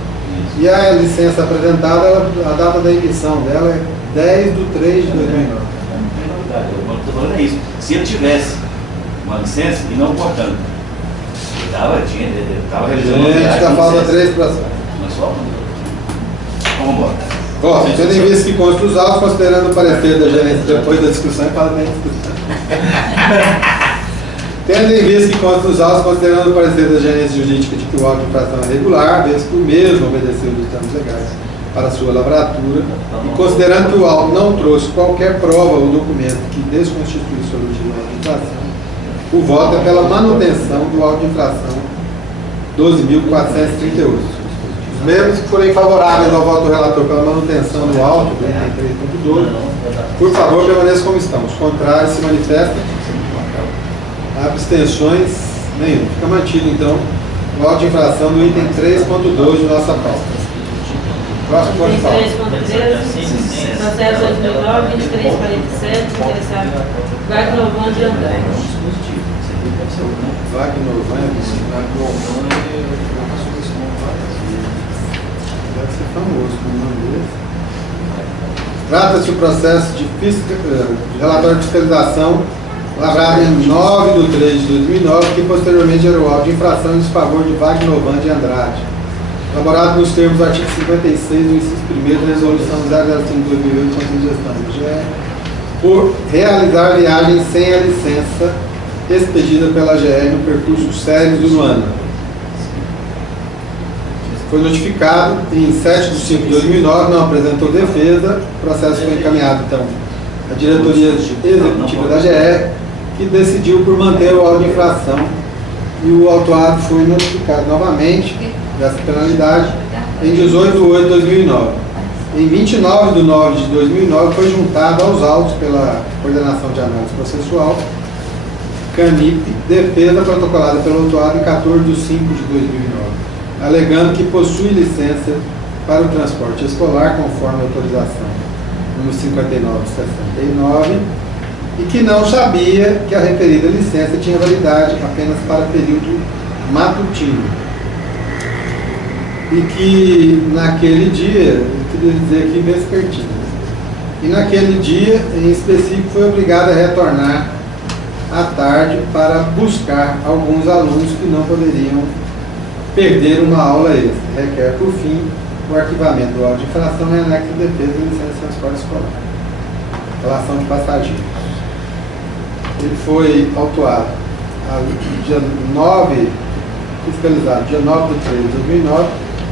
E a licença apresentada, a data da emissão dela é 10 de 3 de 2009. O que eu estou falando é isso. Se ele tivesse uma licença e não portando, ele estava realizando uma Gente, viagem já com falta licença. 3 para cima. Mas só vamos embora. Tendo em vista que consta os autos, considerando o parecer da gerência depois da discussão, e fala bem discussão. Tendo em vista que consta os autos, considerando o parecer da gerência jurídica de que o auto de infração é regular, vez que o mesmo obedeceu os ditames legais para sua lavratura, e considerando que o auto não trouxe qualquer prova ou documento que desconstituísse o origem do auto de infração, o voto é pela manutenção do auto de infração 12.438. Os mesmos que forem favoráveis ao voto do relator pela manutenção do auto do item 3.12, por favor, permaneçam como estão. Os contrários se manifestam. Abstenções nenhuma. Fica mantido, então, o auto de infração do item 3.2 de nossa pauta. Próximo ponto de pauta. 3.13, processo 2009, 2347, interessado Wagner Novão de Andrade. Wagner deve ser famoso com o nome dele. Trata-se do processo de relatório de fiscalização lavrado em 9 de 3 de 2009, que posteriormente gerou auto de infração em desfavor de Wagner Novan de Andrade, elaborado nos termos do artigo 56 do inciso 1º da resolução 005/2008 contra a gestão do GE, por realizar viagem sem a licença expedida pela GE no percurso Séries do Luana. Foi notificado em 7 de 5 de 2009, não apresentou defesa, o processo foi encaminhado, então, à diretoria executiva da GE, que decidiu por manter o auto de infração, e o autuado foi notificado novamente dessa penalidade em 18 de 8 de 2009. Em 29 de 9 de 2009 foi juntado aos autos pela Coordenação de Análise Processual, CANIP, defesa protocolada pelo autuado em 14 de 5 de 2009, alegando que possui licença para o transporte escolar conforme a autorização número 5969 e que não sabia que a referida licença tinha validade apenas para período matutino. E que naquele dia, eu queria dizer aqui vespertino, e naquele dia em específico foi obrigado a retornar à tarde para buscar alguns alunos que não poderiam perder uma aula extra. Requer, por fim, o arquivamento do auto de infração em anexo de defesa e licença de transporte escolar. Relação de passageiros. Ele foi autuado dia 9, fiscalizado dia 9 de 3 de 2009,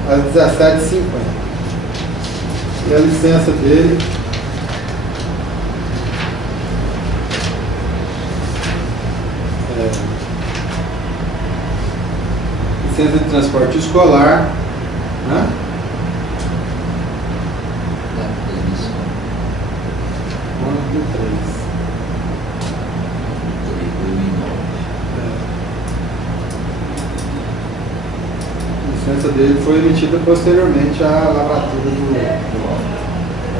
às 17h50. E a licença dele licença de transporte escolar, né? A licença dele foi emitida posteriormente à lavratura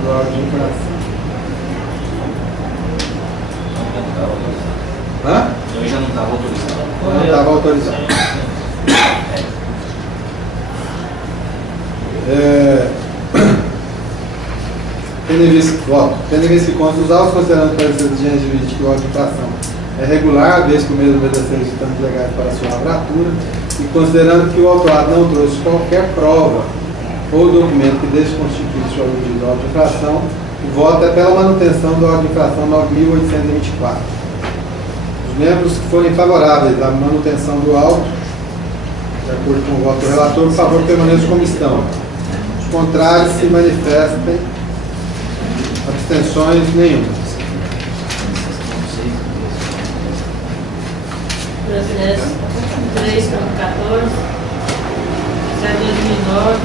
do auto de infração. Hã? Eu já não estava autorizado. Não estava autorizado. Tendo em vista que consta os autos, considerando o parecer de gênero jurídico que o auto de infração é regular, vez que o mesmo obedeceu os ditames legais para a sua lavratura, e considerando que o autuado não trouxe qualquer prova ou documento que desconstituísse o auto de infração, O voto é pela manutenção do auto de infração 9.824. Os membros que forem favoráveis à manutenção do auto, de acordo com o voto do relator, por favor, permaneçam como estão. Os contrários se manifestem. Abstenções nenhuma. Processo 3.14, 2009,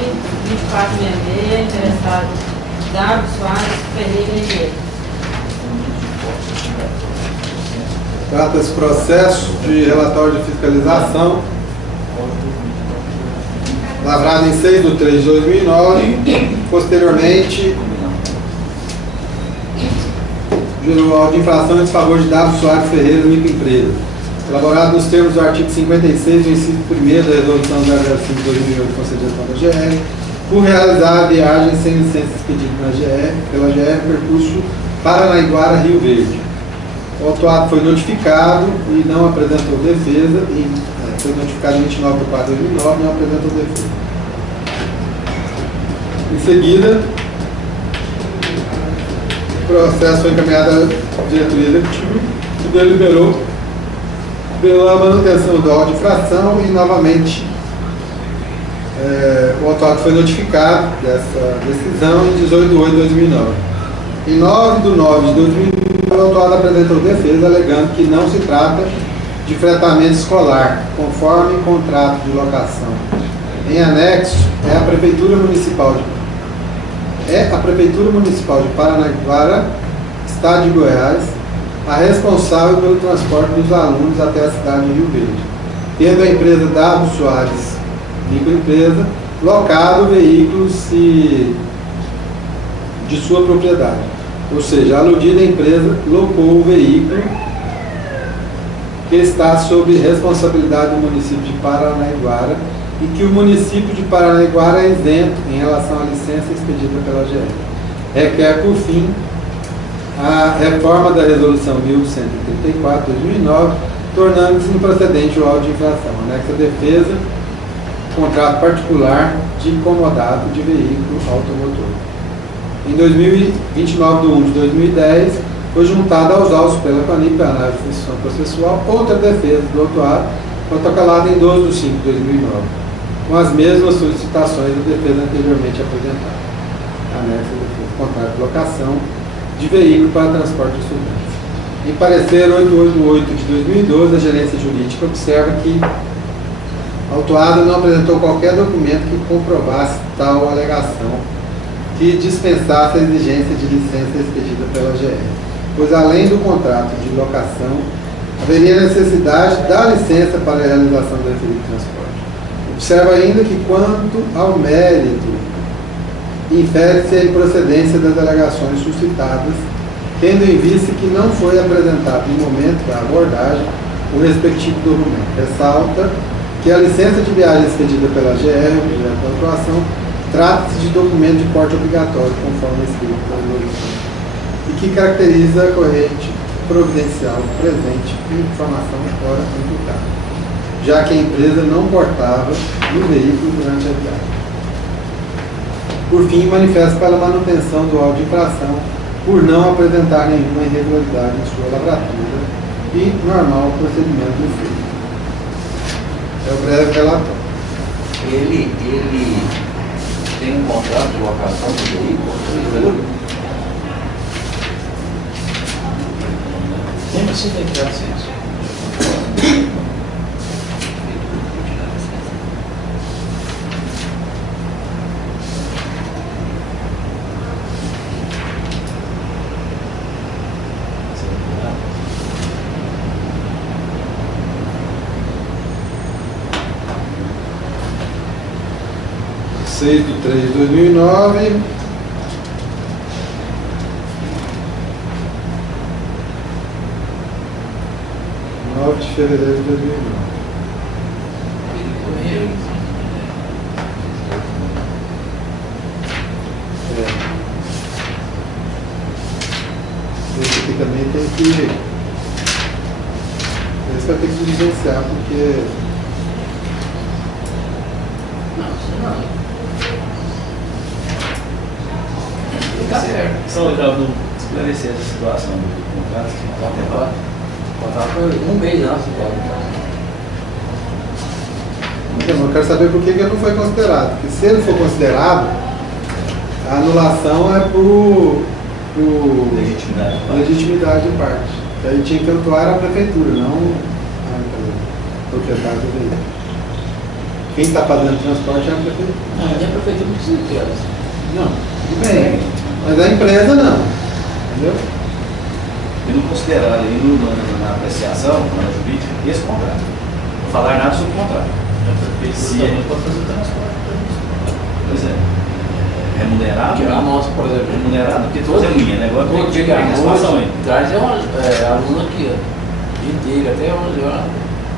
2466, interessado W. Soares Ferreira Engenheiro. Trata-se processo de relatório de fiscalização, lavrado em 6/3/2009, posteriormente gerou auto de infração em desfavor de W. Soares Ferreira, microempresa, elaborado nos termos do artigo 56 do inciso 1º da Resolução 005/2008, concedida pela GR, por realizar a viagem sem licença expedida pela GR, percurso Paranaiguara-Rio Verde. O autuado foi notificado e não apresentou defesa, foi notificado em 29/4/2009 e não apresentou defesa. Em seguida, o processo foi encaminhado à diretoria executiva, que deliberou pela manutenção do auto de infração e, novamente, o autuado foi notificado dessa decisão em 18/8/2009. Em 9/9/2009, o autuado apresentou defesa, alegando que não se trata de fretamento escolar, conforme contrato de locação. Em anexo, é a Prefeitura Municipal de Paranaiguara, Estado de Goiás, a responsável pelo transporte dos alunos até a cidade de Rio Verde, tendo a empresa W. Soares, microempresa, locado veículos de sua propriedade. Ou seja, a aludida empresa locou o veículo que está sob responsabilidade do município de Paranaiguara e que o município de Paranaiguara é isento em relação à licença expedida pela GR. Requer, por fim, a reforma da Resolução 1134/2009, tornando-se improcedente o auto de infração, anexa defesa, contrato particular de incomodado de veículo automotor. Em 29/1/2010, foi juntada aos autos pela CONIP, a análise de instituição processual, outra defesa do autuado, protocolada em 12/5/2009, com as mesmas solicitações da defesa anteriormente apresentada. Anexa defesa, contrato de locação de veículo para transporte de estudantes. Em parecer 888/2012, a gerência jurídica observa que a autuada não apresentou qualquer documento que comprovasse tal alegação, que dispensasse a exigência de licença expedida pela GR, pois além do contrato de locação, haveria necessidade da licença para a realização do referido transporte. Observa ainda que, quanto ao mérito, infere-se a improcedência das alegações suscitadas, tendo em vista que não foi apresentado no momento da abordagem o respectivo documento. Ressalta que a licença de viagem expedida pela GR, objeto da atuação, trata-se de documento de porte obrigatório, conforme escrito na resolução, e que caracteriza a corrente providencial presente e informação fora imputada, já que a empresa não portava no veículo durante a viagem. Por fim, manifesta pela manutenção do auto de infração por não apresentar nenhuma irregularidade em sua lavratura e normal procedimento do feito. É o breve relatório. Ele tem um contrato de locação do veículo? Como assim tem que dar licença? Em 6/3/2009, de fevereiro de 2009. Esse aqui também tem que... Esse vai ter que diligenciar, porque... Não, você não. ficar certo. São Cabo, Esclarecer essa situação do contrato. O contrato foi um mês antes do contrato. Então, eu quero saber por que ele não foi considerado. Porque se ele for considerado, a anulação é por Legitimidade. legitimidade de parte. Aí tinha que atuar a prefeitura, não a propriedade do veículo. Quem está fazendo o transporte é a prefeitura. Não, a prefeitura não precisa ter essa. Não, tudo bem. Mas a empresa não. Entendeu? E não considerar ali na apreciação, na jurídica, esse contrato. Não falar nada sobre o contrato. a prefeitura também pode fazer transporte para isso. Pois é. Remunerado? Tirar a nossa, por exemplo. Remunerado, porque toda é minha, né? Agora tem que Diga, ter responsável ainda. traz aluno aqui, ó. Dia inteiro, até 11 horas.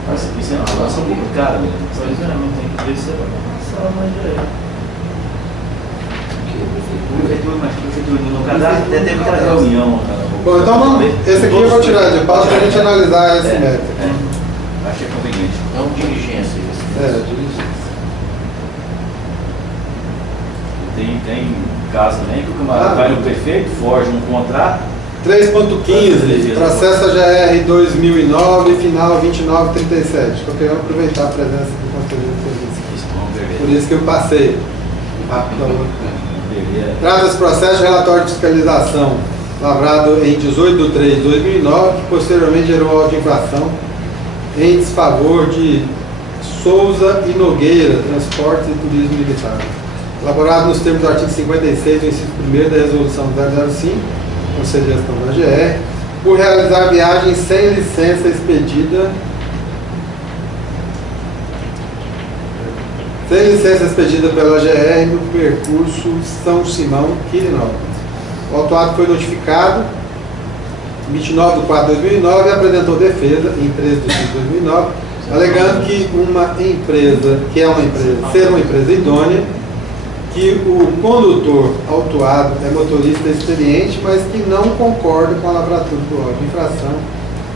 Mas isso é uma situação complicada mesmo. Pois é, mas tem que ver se vai passar mais direito. Mas prefeitura, no cadastro até teve aquela reunião. Bom, então vamos. Esse aqui eu vou tirar de pauta para a gente analisar esse método. Achei conveniente. É um diligência isso. Diligência. Tem caso também que o camarada vai no prefeito, forja um contrato. 3.15, processo AGR 2009, final 2937. Eu queria aproveitar a presença do conselheiro de serviço. Por isso que eu passei rápido. Trata-se processo de relatório de fiscalização lavrado em 18/3/2009, que posteriormente gerou auto de infração em desfavor de Souza e Nogueira, Transportes e Turismo Militar. Elaborado nos termos do artigo 56 do inciso 1º da Resolução 005, Conselho de Gestão da AGR, por realizar viagem sem licença expedida pela AGR no percurso São Simão, Quirinópolis. O autuado foi notificado em 29/4/2009 e apresentou defesa em 13/5/2009, alegando que uma empresa, ser uma empresa idônea, que o condutor autuado é motorista experiente, mas que não concorda com a lavratura do auto de infração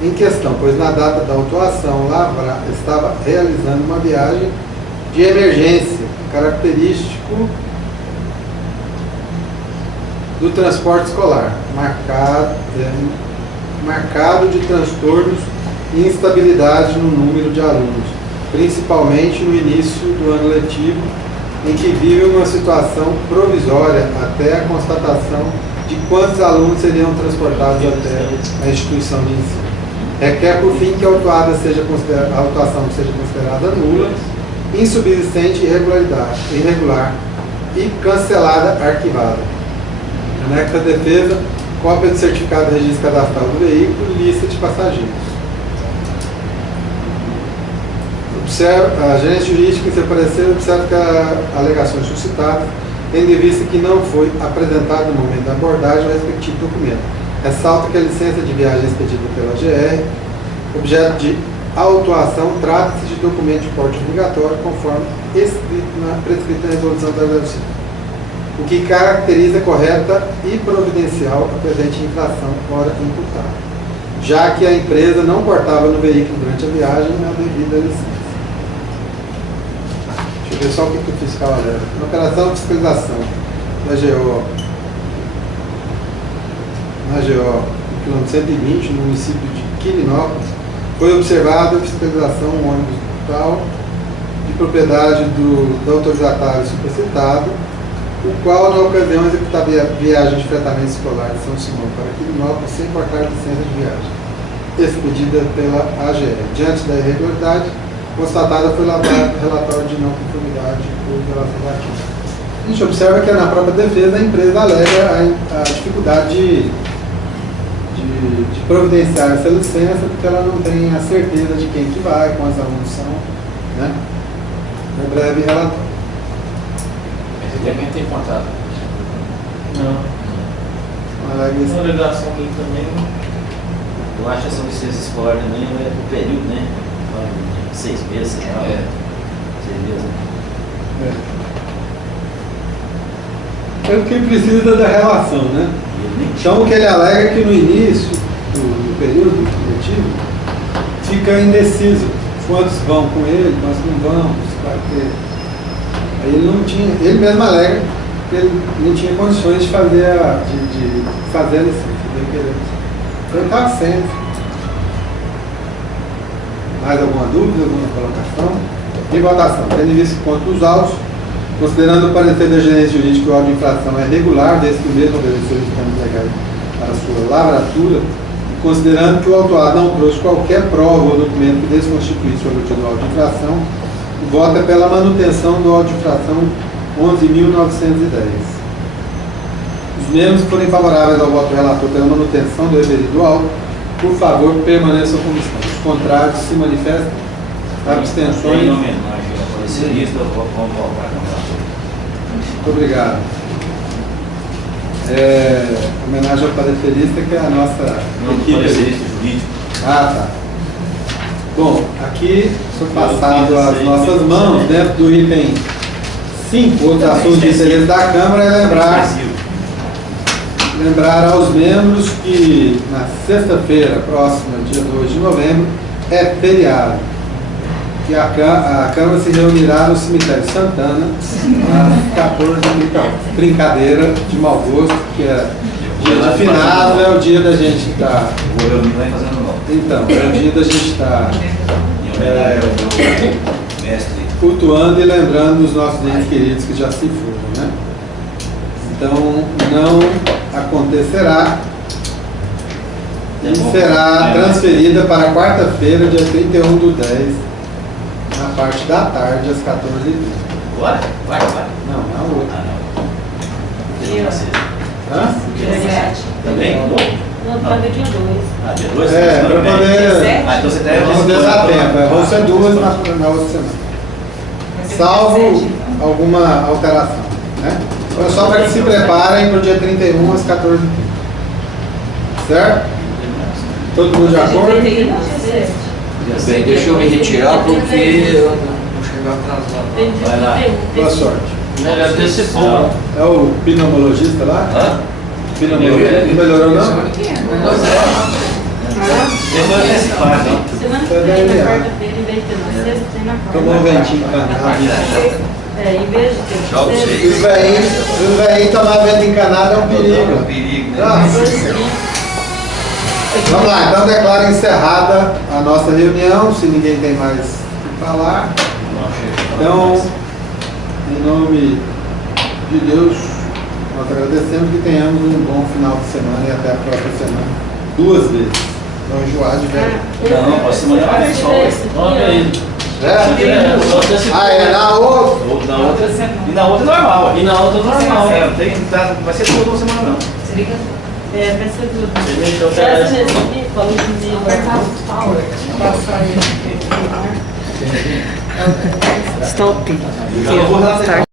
em questão, pois na data da autuação estava realizando uma viagem de emergência, característico do transporte escolar, marcado de transtornos e instabilidade no número de alunos, principalmente no início do ano letivo, em que vive uma situação provisória até a constatação de quantos alunos seriam transportados até a instituição de ensino. Requer, por fim, que a autuação seja considerada nula, insubsistente e irregular e cancelada, arquivada. Anexa à defesa, cópia do certificado de registro cadastral do veículo e lista de passageiros. A gerência jurídica, em seu parecer, observa que as alegações suscitadas, tendo em vista que não foi apresentado no momento da abordagem o respectivo documento. Ressalta que a licença de viagem expedida pela GR, objeto de autuação, trata-se de documento de porte obrigatório, conforme prescrito na resolução 005, o que caracteriza correta e providencial a presente infração ora imputada, já que a empresa não portava no veículo durante a viagem a devida licença. Deixa eu ver só o que o fiscal alega. Na operação de fiscalização da GO, no quilômetro 120, no município de Quirinópolis, foi observada a fiscalização um ônibus total de propriedade do autorizatário supercitado, o qual, na ocasião, executava viagem de fretamento escolar de São Simão para Quirinópolis sem portar licença de viagem, expedida pela AGR. Diante da irregularidade constatada, foi lavrado relatório de não conformidade por violação da ativa. A gente observa que na própria defesa a empresa alega a dificuldade de providenciar essa licença, porque ela não tem a certeza de quem que vai, quantos alunos são, né? No breve relatório. Mas ele também tem contrato. Não. Uma alegação dele também. Eu acho que essa licença escolar também é por período, né? 6 meses, sei lá. 6 meses, né? É o que precisa da relação, né? Então, o que ele alega é que no início do período letivo fica indeciso quantos vão com ele, quantos não vão, se vai ter. Aí ele não tinha, ele mesmo alega porque ele não tinha condições de fazer de fazer a licença. Então está sendo. Mais alguma dúvida, alguma colocação? Em votação, tendo em vista que contra os autos, considerando o parecer da gerência jurídica que o auto de infração é regular, desde que o mesmo obedeceu os termos legais para sua lavratura, e considerando que o autuado não trouxe qualquer prova ou documento que desconstituísse o objeto do auto de infração, o voto é pela manutenção do auto de infração 11.910. Os membros que forem favoráveis ao voto do relator pela manutenção do referido do auto, por favor, permaneçam como estão. Os contrários se manifestam. Abstenções. Em homenagem ao parecerista, vamos votar com o relator. Muito obrigado. Homenagem ao parecerista, que é a nossa equipe. Parecerista jurídico. Ah, tá. Bom, aqui foi passado às nossas mãos, dentro do item 5, outros assuntos de interesse da Câmara, é lembrar aos membros que na sexta-feira, próxima, dia 2 de novembro, é feriado. Que a Câmara se reunirá no cemitério Santana às 14h. Brincadeira de mau gosto, que é dia de finado, é o dia da gente estar. Vou reunir lá e fazendo nova. Então, é o dia da gente estar Em homenagem ao meu mestre. cultuando e lembrando os nossos entes queridos que já se foram, né? Então, não acontecerá e será transferida para quarta-feira, dia 31/10, na parte da tarde, às 14h30. Bora? Vai. Não, na outra. Ah, não. Dia 16. Hã? Dia 7. Também? Não, para ver dia 2. Ah, dia 2? Para poder. Ah, então você tem Vamos desar tempo. Vão ser duas na outra semana. Salvo alguma alteração, né? Então, só para que se preparem para o dia 31 às 14h30. Certo? Todo mundo de acordo? Bem, deixa eu me retirar porque eu vou chegar atrasado. Vai lá. Boa sorte. Ele antecipou. É o pneumologista lá? Hã? Pneumologista. Não melhorou não? Depois desse par, não. Semana que vem, na quarta-feira, em vez de ter na sexta, tem na quarta. Tomou um ventinho encanado. Em vez de ter Tchau, na vocês. Os velhinhos tomar vento encanado é um É um perigo. perigo, né? Ah, vamos lá, então declaro encerrada a nossa reunião, se ninguém tem mais o que falar. Então, em nome de Deus, nós agradecemos que tenhamos um bom final de semana e até a próxima semana, 2 vezes. Não enjoar de velho. Não, pode ser mandar mais sol. Olha aí. É? Só antecipou. Ah, é na outra. Ou na outra. E na outra é normal. E na outra normal. É, não tem, vai ser toda uma semana não. vai ser tudo. Ele então Essa pega mesmo aqui, falou que me Stop. Já não vou relatar.